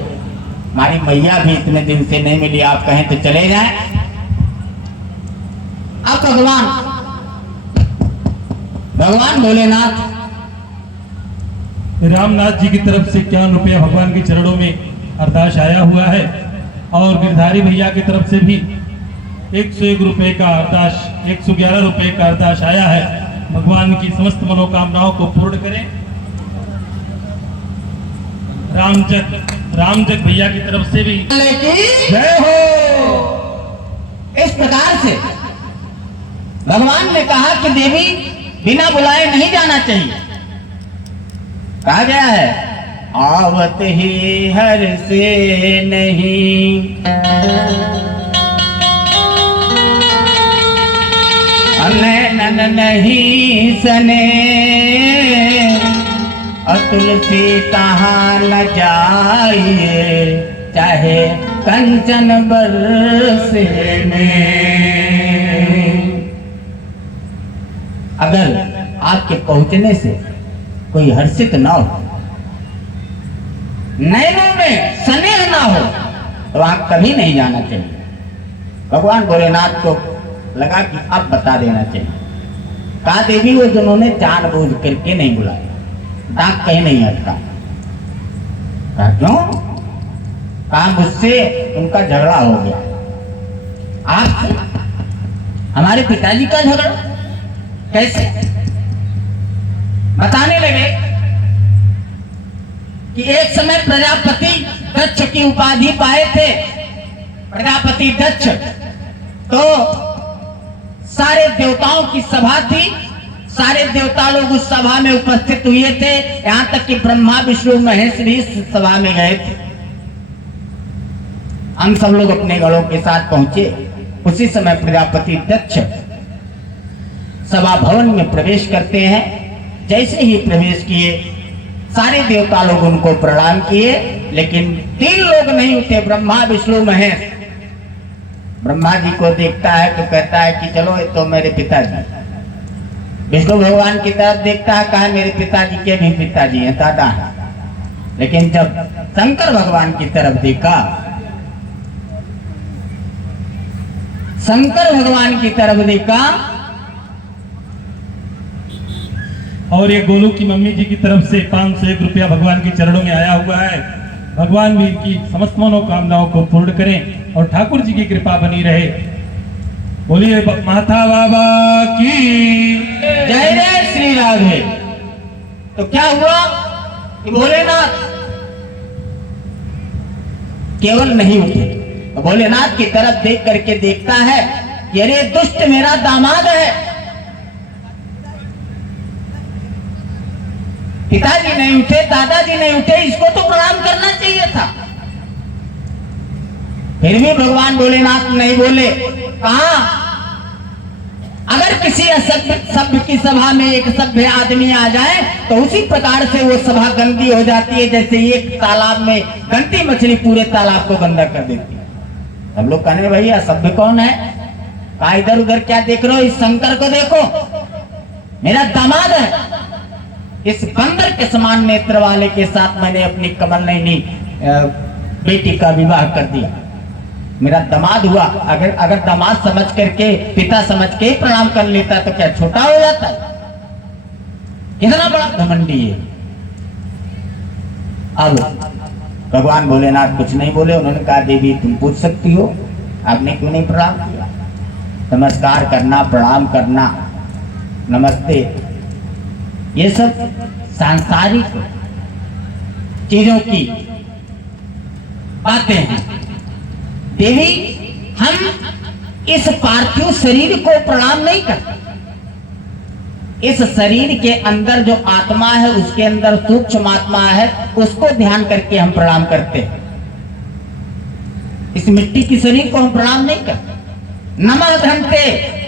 हमारी मैया भी इतने दिन से नहीं मिली, आप कहें तो चले जाएं। अब भगवान भोलेनाथ रामनाथ जी की तरफ से 51 रुपया भगवान के चरणों में अरदास आया हुआ है। और गिरधारी भैया की तरफ से भी 101 रुपये का अरदास, 111 रुपये का अरदास आया है। भगवान की समस्त मनोकामनाओं को पूर्ण करें। रामजग भैया की तरफ से भी जय हो। इस प्रकार से भगवान ने कहा कि देवी बिना बुलाए नहीं जाना चाहिए। कहा गया है आवत ही हर से नहीं, नैनन नहीं सने, तुलसी कहाँ न जाइए चाहे कंचन बरसे में। अगर आपके पहुंचने से कोई हर्षित ना हो, नैनों में स्नेह ना हो, तो आप कभी नहीं जाना चाहिए। भगवान भोलेनाथ को लगा कि अब बता देना चाहिए। कहा देवी वो जिन्होंने जानबूझ करके नहीं बुलाया, दांत कहीं नहीं अटका। कहा क्यों? कहा मुझसे उनका झगड़ा हो गया। आपसे हमारे पिताजी का झगड़ा कैसे? बताने लगे कि एक समय प्रजापति दक्ष की उपाधि पाए थे। प्रजापति दक्ष तो सारे देवताओं की सभा थी, सारे देवता लोग उस सभा में उपस्थित हुए थे, यहां तक कि ब्रह्मा विष्णु महेश भी इस सभा में गए थे। हम सब लोग अपने गढ़ों के साथ पहुंचे। उसी समय प्रजापति दक्ष सभा भवन में प्रवेश करते हैं। जैसे ही प्रवेश किए सारे देवता लोग उनको प्रणाम किए, लेकिन 3 लोग नहीं उठे, ब्रह्मा विष्णु महेश। ब्रह्मा जी को देखता है तो कहता है कि चलो ये तो मेरे पिताजी, विष्णु भगवान की तरफ देखता है, कहा मेरे पिताजी के भी पिताजी हैं, दादा हैं। लेकिन जब शंकर भगवान की तरफ देखा, शंकर भगवान की तरफ देखा, और ये गोलू की मम्मी जी की तरफ से 501 रुपया भगवान के चरणों में आया हुआ है। भगवान भी इनकी समस्त मनोकामनाओं को पूर्ण करें और ठाकुर जी की कृपा बनी रहे। बोलिए माता बाबा की जय जय श्री राधे। तो क्या हुआ कि भोलेनाथ केवल नहीं उठे, तो भोलेनाथ की तरफ देख करके देखता है कि अरे दुष्ट मेरा दामाद है, पिताजी नहीं उठे, दादाजी नहीं उठे, इसको तो प्रणाम करना चाहिए था। फिर भी भगवान भोलेनाथ नहीं बोले। कहा अगर किसी असभ्य सभ्य की सभा में एक सभ्य आदमी आ जाए तो उसी प्रकार से वो सभा गंदी हो जाती है, जैसे एक तालाब में गंदी मछली पूरे तालाब को गंदा कर देती है। सब लोग कहने भैया सभ्य कौन है, कहा इधर उधर क्या देख रहे हो, इस शंकर को देखो, मेरा दामाद है। इस बंदर के समान नेत्र वाले के साथ मैंने अपनी कमल नयनी बेटी का विवाह कर दिया, मेरा दामाद हुआ। अगर दामाद समझ करके, पिता समझ के ही प्रणाम कर लेता तो क्या छोटा हो जाता? कितना बड़ा घमंडी है। अब भगवान भोलेनाथ कुछ नहीं बोले। उन्होंने कहा देवी तुम पूछ सकती हो, आपने क्यों नहीं प्रणाम किया? नमस्कार करना, प्रणाम करना, नमस्ते, ये सब सांसारिक चीजों की बातें हैं। देवी हम इस पार्थिव शरीर को प्रणाम नहीं करते, इस शरीर के अंदर जो आत्मा है, उसके अंदर सूक्ष्म आत्मा है, उसको ध्यान करके हम प्रणाम करते हैं। इस मिट्टी की शरीर को हम प्रणाम नहीं करते। नमः धन्ते,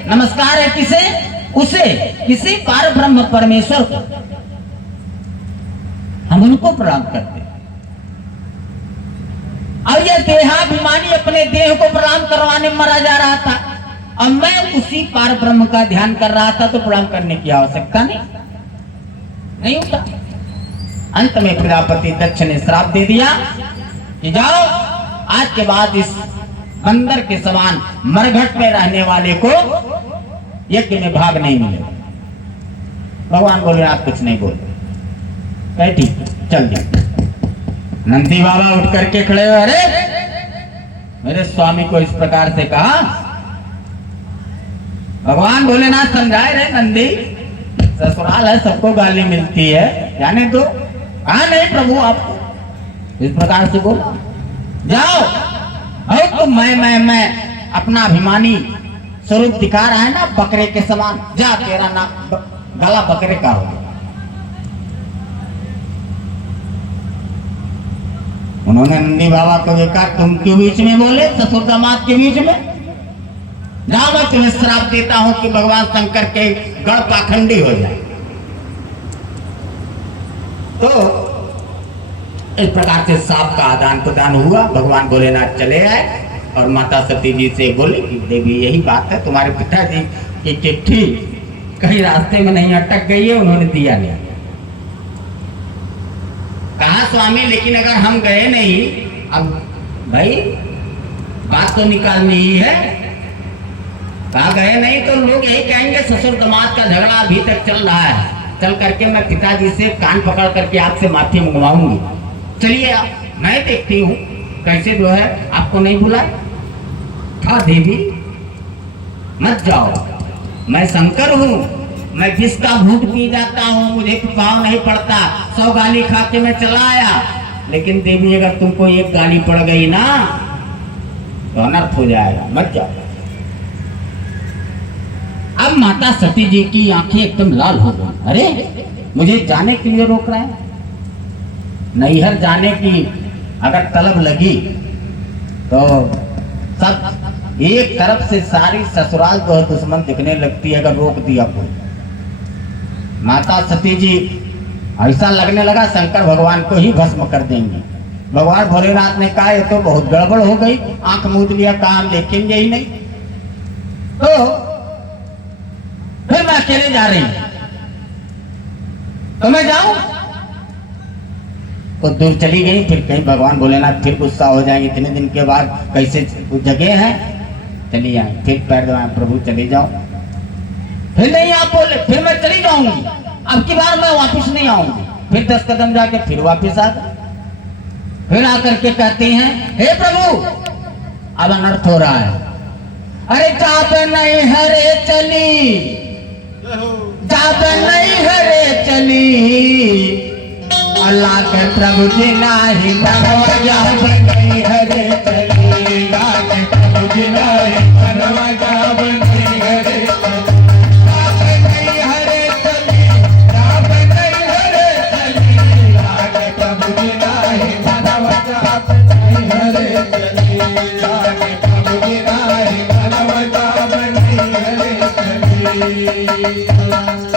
नमस्कार है किसे? उसे, किसी पार ब्रह्म परमेश्वर को हम उनको प्रणाम करते हैं। और यह देहाभिमानी अपने देह को प्रणाम करवाने में मरा जा रहा था, और मैं उसी पार ब्रह्म का ध्यान कर रहा था, तो प्रणाम करने की आवश्यकता नहीं होता। अंत में प्रजापति दक्ष ने श्राप दे दिया कि जाओ, आज के बाद इस बंदर के समान मरघट में रहने वाले को यज्ञ में भाग नहीं मिलेगा। भगवान बोले आप कुछ नहीं बोले, कहे ठीक चल दिया। नंदी बाबा उठ करके खड़े हुए, अरे मेरे स्वामी को इस प्रकार से कहा। भगवान भोलेनाथ समझाए रहे, नंदी ससुराल है, सबको गाली मिलती है, जाने दो। कहा नहीं प्रभु, आप इस प्रकार से बोला, जाओ। और तो मैं अपना अभिमानी स्वरूप दिखा रहा है ना, बकरे के समान, जा तेरा नाम गला बकरे का हो। उन्होंने नंदी बाबा को देखा, तुम क्यों बीच में बोले, ससुर दामाद के बीच में? जाओ, मैं तुम्हें श्राप देता हूं कि भगवान शंकर के गढ़ पाखंडी हो जाए। तो इस प्रकार से श्राप का आदान प्रदान हुआ। भगवान भोलेनाथ चले आए और माता सती जी से बोले कि देवी यही बात है, तुम्हारे पिताजी की चिट्ठी कहीं रास्ते में नहीं अटक गई है, उन्होंने दिया नहीं। कहा स्वामी लेकिन अगर हम गए नहीं, अब भाई बात तो निकालनी ही है। कहा गए नहीं तो लोग यही कहेंगे ससुर दामाद का झगड़ा अभी तक चल रहा है, चल करके मैं पिताजी से कान पकड़ करके आपसे माफी मंगवाऊंगी। चलिए आप, मैं देखती हूँ कैसे जो है आपको नहीं बुलाए। था देवी मत जाओ, मैं शंकर हूँ, मैं विष का घूंट पी जाता हूँ, मुझे प्रभाव नहीं पड़ता, 100 गाली खा के मैं चला आया। लेकिन देवी अगर तुमको एक गाली पड़ गई ना तो अनर्थ हो जाएगा, मत जाओ। अब माता सती जी की आंखें एकदम लाल हो गई। अरे मुझे जाने के लिए रोक रहा है? नैहर जाने की अगर तलब लगी तो सब एक तरफ से सारी ससुराल जो है दुश्मन दिखने लगती है, अगर रोक दिया कोई। माता सती जी ऐसा लगने लगा शंकर भगवान को ही भस्म कर देंगे। भगवान भोलेनाथ ने कहा ये तो बहुत गड़बड़ हो गई, आंख मूंद लिया, कहा हम देखेंगे ही नहीं। तो फिर मैं अकेले जा रही हूँ, तो मैं जाऊं? कुछ दूर चली गई, फिर कहीं भगवान भोलेनाथ फिर गुस्सा हो जाएंगे, इतने दिन के बाद कैसे जगह है, चली आए, फिर पैर दबाए, प्रभु चले जाओ। फिर नहीं आप बोले, फिर मैं चली जाऊंगी, अब की बार मैं वापस नहीं आऊंगी। फिर 10 कदम जाके फिर वापस आ गए। फिर आकर के कहती हैं, हे प्रभु अब अनर्थ हो रहा है। अरे चाप नहीं हरे चली, चाप नहीं हरे चली, अल्लाह के प्रभु जी नाही मनवा जाप नहीं हरे चली, अल्लाह के प्रभु जी नाही मनवा जाप नहीं हरे चली, चाप नहीं हरे चली, चाप नहीं हरे चली, अल्लाह के प्रभु जी नाही मनवा जाप नहीं हरे चली, अल्लाह के प्रभु जी नाही मनवा जाप नहीं हरे चली।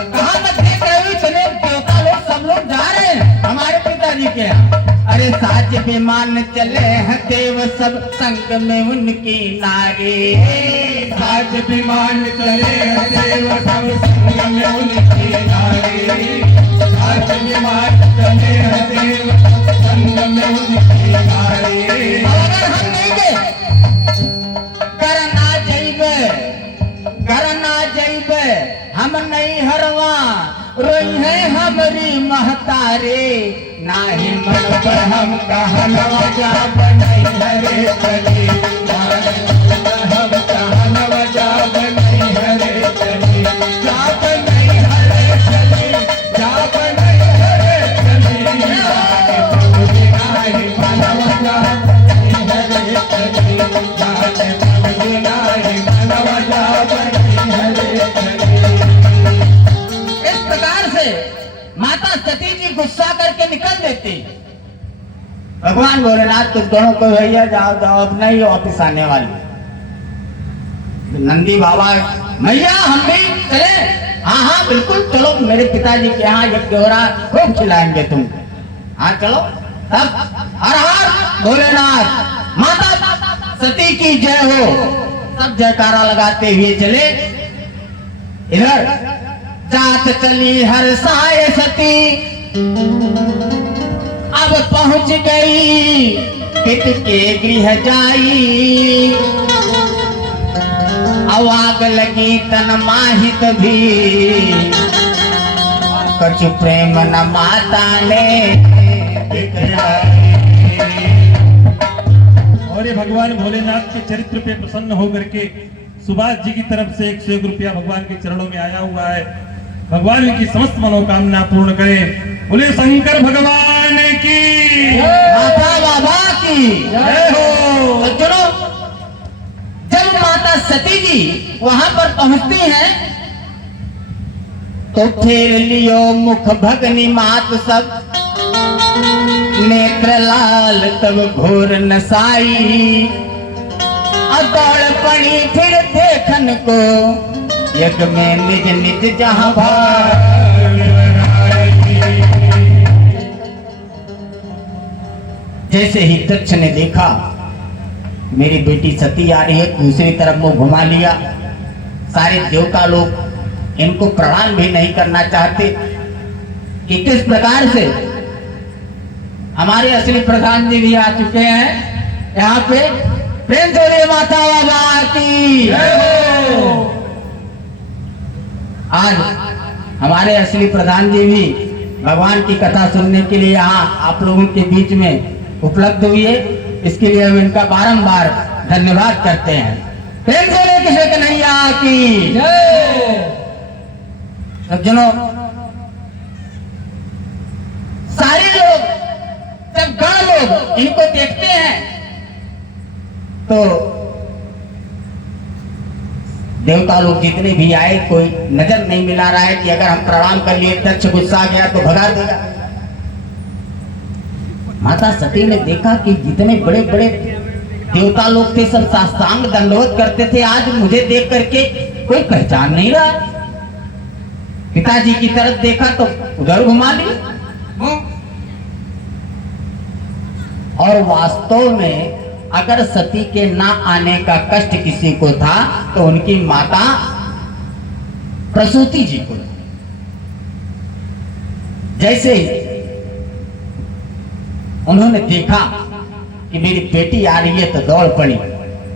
कहाँ तक देख रहे हो? इतने देवता लोग सब लोग जा रहे हैं हमारे पिताजी के यहाँ। अरे साज विमान चले हैं देव सब संग में उनकी नारी, साज विमान चले हैं देव सब संग में उनकी नारी, साज विमान चले हैं देव सब संग में उनकी नारी। अगर हम नहीं गए, करना जाइबे, करना जाइबे, हम नहीं हरवा रोई है हमारी महतारे, नाही मन पर हम कहनवा जाप नहीं हरे चली, हम कहनवा जाप नहीं हरे चली, जाप नहीं हरे चली, जाप नहीं हरे चली, प्रभु जी नाही मनवा जाप नहीं हरे चली, प्रभु जी नाही मनवा जाप नहीं हरे चली। इस प्रकार से माता सती जी गुस्सा करके निकल देती। भगवान भोलेनाथ कुछ दोनों को भैया जाओ जाओ, अब नहीं वापिस आने वाली। नंदी बाबा, मैया हम भी चले? हाँ हाँ बिल्कुल चलो, मेरे पिताजी के यहाँ यज्ञ हो रहा, खूब खिलाएंगे तुमको। हाँ चलो। तब हर हर भोलेनाथ, माता सती की जय हो, सब जयकारा लगाते हुए चले। इधर जात चली हर साय सती, अब पहुंच गई पित के गृह जाई, आग लगी तन माहित भी, कछु प्रेम न माता ने दिखलाई। और ये भगवान भोलेनाथ के चरित्र पे प्रसन्न होकर के सुभाष जी की तरफ से 101 रुपया भगवान के चरणों में आया हुआ है। भगवान इनकी समस्त मनोकामना पूर्ण करें। बोले शंकर भगवान की, माता बाबा की जय हो। सज्जनों, जब माता सती जी वहां पर पहुंचती हैं तो फेर लियो मुख भगनी मात सब, नेत्र लाल तब घोर नसाई, दौड़ पड़ी फिर देखन को यज्ञ में निज निज जहां भाग। जैसे ही दक्ष ने देखा मेरी बेटी सती आ रही है, दूसरी तरफ मुंह घुमा लिया। सारे देवता लोग इनको प्रणाम भी नहीं करना चाहते कि किस प्रकार से हमारे असली प्रधान जी भी आ चुके हैं यहाँ पे। प्रेम से बोलिए माता बाबा की जय हो। आज हमारे असली प्रधान जी भी भगवान की कथा सुनने के लिए यहाँ आप लोगों के बीच में उपलब्ध हुए, इसके लिए हम इनका बारंबार धन्यवाद करते हैं। प्रेम से बोलिए कृष्ण कन्हैया की जय। सज्जनों, सारे लोग जब गण लोग इनको देखते हैं तो देवता लोग जितने भी आए कोई नजर नहीं मिला रहा है कि अगर हम प्रणाम कर लिए दक्ष गुस्सा गया तो भगा देगा। माता सती ने देखा कि जितने बड़े बड़े देवता लोग थे सब साष्टांग दंडवत करते थे, आज मुझे देख करके कोई पहचान नहीं रहा। पिताजी की तरफ देखा तो उधर घुमा लिया। और वास्तव में अगर सती के ना आने का कष्ट किसी को था तो उनकी माता प्रसूति जी को। जैसे उन्होंने देखा कि मेरी बेटी आ रही है तो दौड़ पड़ी।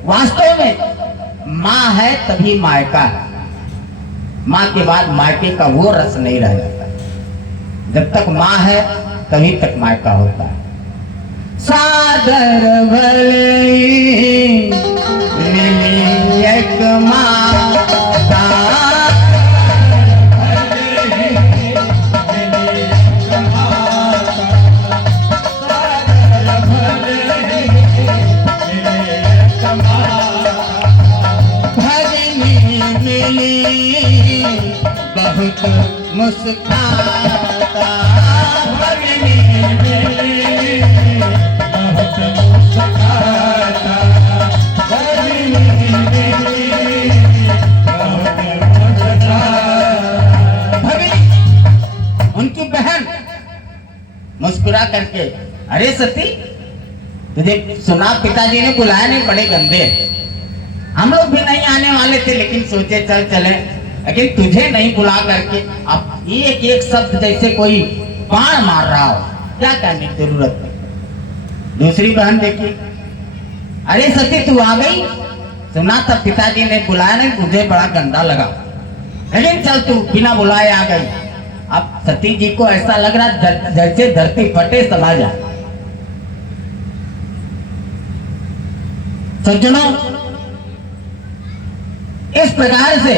वास्तव में माँ है तभी मायका है, माँ के बाद मायके का वो रस नहीं रह जाता। जब तक माँ है तभी तक मायका होता है। सादर भले मिली एक माता, बहुत मुस्काता, भगनी मिली बहुत मुस्काता, भगनी मिली बहुत मुस्काता। भगनी उनकी बहन मुस्कुरा करके, अरे सती तुझे सुना पिताजी ने बुलाया नहीं, बड़े गंदे, हम लोग भी नहीं आने वाले थे लेकिन सोचे चल चले, लेकिन तुझे नहीं बुला करके अब एक एक शब्द जैसे कोई बाण मार रहा हो, क्या करने की जरूरत है। दूसरी बहन देखी, अरे सती तू आ गई, सुना था पिताजी ने बुलाया नहीं, तुझे बड़ा गंदा लगा, लेकिन चल तू बिना बुलाए आ गई। अब सती जी को ऐसा लग रहा जैसे धरती फटे समा जाए। सज्जनों, इस प्रकार से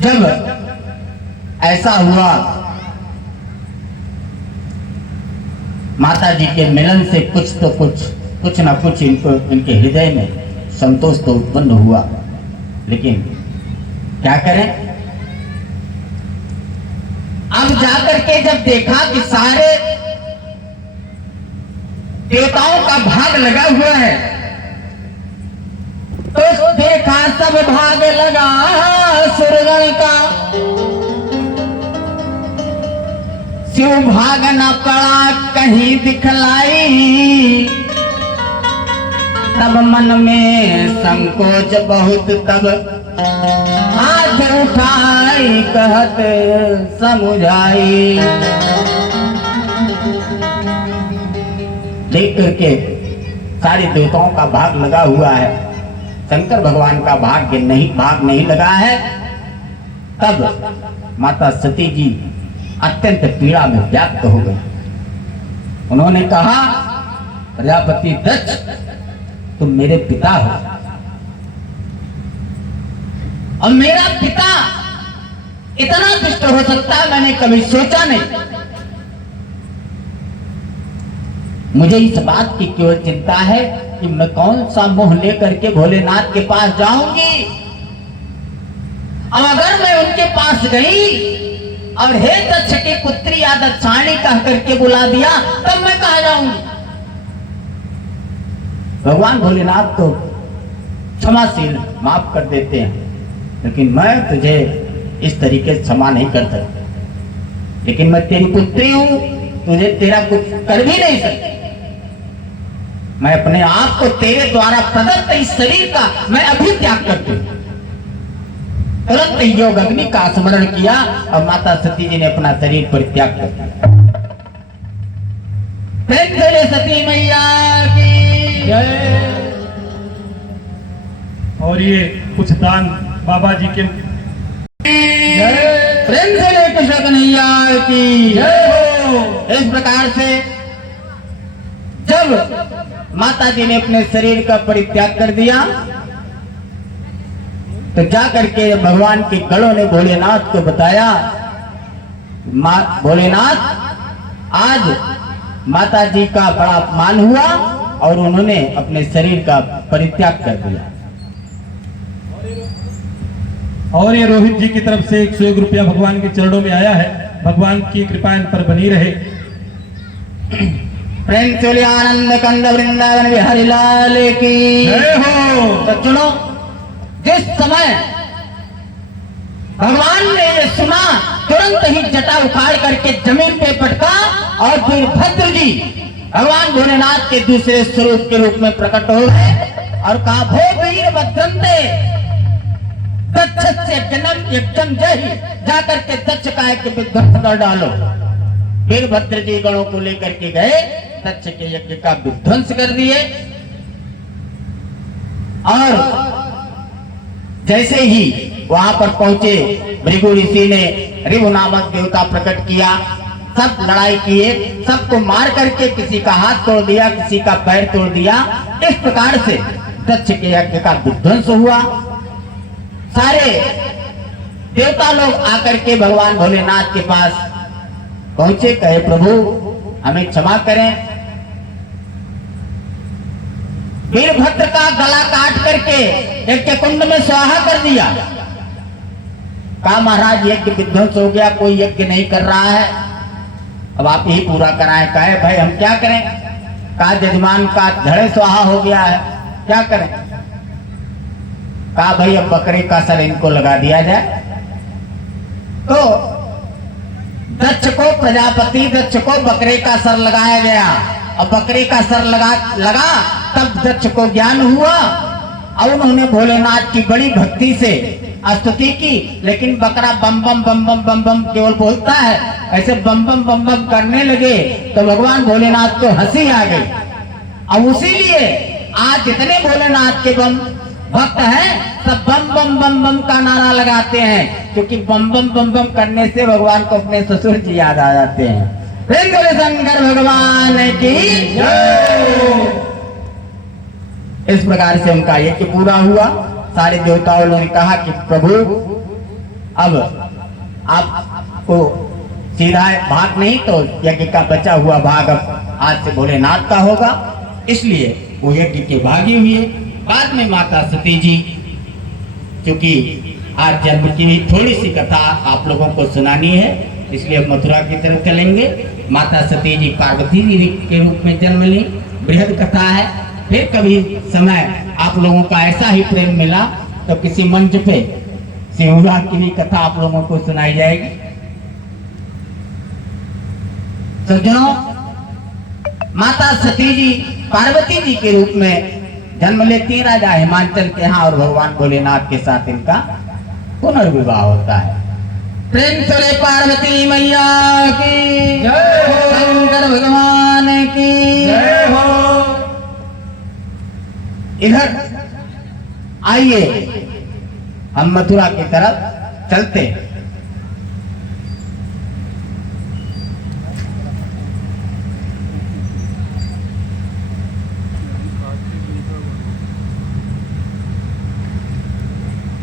जब ऐसा हुआ, माता जी के मिलन से कुछ ना कुछ इनके हृदय में संतोष तो उत्पन्न हुआ, लेकिन क्या करें। अब जाकर के जब देखा कि सारे देवताओं का भाग लगा हुआ है, तो देखा सब भाग लगा सुरगण का, शिव भाग न पड़ा कहीं दिखलाई, तब मन में संकोच बहुत, तब हाथ उठाई कहत समुझाई। देख करके सारे देवताओं का भाग लगा हुआ है, शंकर भगवान का भाग नहीं लगा है, तब माता सती जी अत्यंत पीड़ा में व्याप्त हो गई। उन्होंने कहा, प्रजापति दक्ष तुम मेरे पिता हो, और मेरा पिता इतना दुष्ट हो सकता है मैंने कभी सोचा नहीं। मुझे इस बात की क्यों चिंता है कि मैं कौन सा मोह लेकर के भोलेनाथ के पास जाऊंगी, और अगर मैं उनके पास गई और हे दक्ष की पुत्री या दक्षाणी कह करके बुला दिया, तब मैं कहा जाऊंगी। भगवान भोलेनाथ तो क्षमाशील, माफ कर देते हैं, लेकिन मैं तुझे इस तरीके से क्षमा नहीं कर सकता। लेकिन मैं तेरी पुत्री हूं, तुझे तेरा कुछ कर भी नहीं सकती। मैं अपने आप को तेरे द्वारा प्रदत्त इस शरीर का मैं अभी त्याग करती हूं। तुरंत योग अग्नि का स्मरण किया और माता सती जी ने अपना शरीर परित्याग कर दिया। सती मैया की जय। और ये कुछ दान बाबा जी के प्रेम से ले कृष्ण कन्हैया की जय हो। इस प्रकार से जब माता जी ने अपने शरीर का परित्याग कर दिया, तो जा करके भगवान के गणों ने भोलेनाथ को बताया, भोलेनाथ आज माता जी का बड़ा अपमान हुआ और उन्होंने अपने शरीर का परित्याग कर दिया। और ये रोहित जी की तरफ से 101 रुपया भगवान के चरणों में आया है। भगवान की कृपा इन पर बनी रहे। प्रेम चोली आनंद कंद वृंदावन बिहारी लाल की जय हो। सज्जनों, जिस समय भगवान ने ये सुना, तुरंत ही जटा उखाड़ करके जमीन पे पटका और फिर भद्र जी भगवान भोलेनाथ के दूसरे स्वरूप के रूप में प्रकट हो गए और कहा, भो वीर भद्रंते, दक्ष से जन्म एकदम जय जाकर के दक्ष का एक विध्वंस कर डालो। वीरभद्र जी गणों को लेकर के गए, दक्ष के यज्ञ का विध्वंस कर दिए। और जैसे ही वहां पर पहुंचे, भृगु ऋषि ने ऋभु नामक देवता प्रकट किया, सब लड़ाई किए, सबको मार करके किसी का हाथ तोड़ दिया, किसी का पैर तोड़ दिया। इस प्रकार से दक्ष के यज्ञ का विध्वंस हुआ। सारे देवता लोग आकर के भगवान भोलेनाथ के पास पहुंचे, कहे प्रभु हमें क्षमा करें। वीरभद्र का गला काट करके यज्ञ कुंड में स्वाहा कर दिया। कहा महाराज यज्ञ विध्वंस हो गया, कोई यज्ञ नहीं कर रहा है, अब आप ही पूरा कराएं। कहे भाई हम क्या करें? कहा यजमान का धड़े स्वाहा हो गया है, क्या करें? कहा भाई अब बकरे का सर इनको लगा दिया जाए। तो दक्ष को, प्रजापति दक्ष को बकरे का सर लगाया गया। अब बकरे का सर लगा तब दक्ष को ज्ञान हुआ और उन्होंने भोलेनाथ की बड़ी भक्ति से स्तुति की। लेकिन बकरा बम बम बम बम बम बम केवल बोलता है, ऐसे बम बम बम बम करने लगे तो भगवान भोलेनाथ को हंसी आ गई। और उसीलिए आज जितने भोलेनाथ के बम भक्त हैं सब बम बम बम बम का नारा लगाते हैं, क्योंकि बम बम बम बम करने से भगवान को अपने ससुर जी याद आ जाते हैं। शंकर भगवान की जय। इस प्रकार से उनका यज्ञ पूरा हुआ। सारे देवताओं ने कहा कि प्रभु अब आपको सीधा भाग नहीं तो यज्ञ का बचा हुआ भाग अब आज से भोलेनाथ का होगा। इसलिए वो यज्ञ के भागी हुए। बाद में माता सती जी, क्योंकि आज जन्म की भी थोड़ी सी कथा आप लोगों को सुनानी है, इसलिए अब मथुरा की तरफ चलेंगे। माता सती जी पार्वती जी के रूप में जन्म ली, बृहद कथा है। फिर कभी समय आप लोगों का ऐसा ही प्रेम मिला तो किसी मंच पे सिंहुरा की भी कथा आप लोगों को सुनाई जाएगी। सज्जनों, माता सती जी पार्वती जी के रूप में जन्म लेती हैं राजा हिमांचल के यहाँ, और भगवान भोलेनाथ के साथ इनका पुनर्विवाह होता है। प्रेम से पार्वती मैया की जय हो, शंकर भगवान की जय हो। इधर आइए हम मथुरा की तरफ चलते हैं।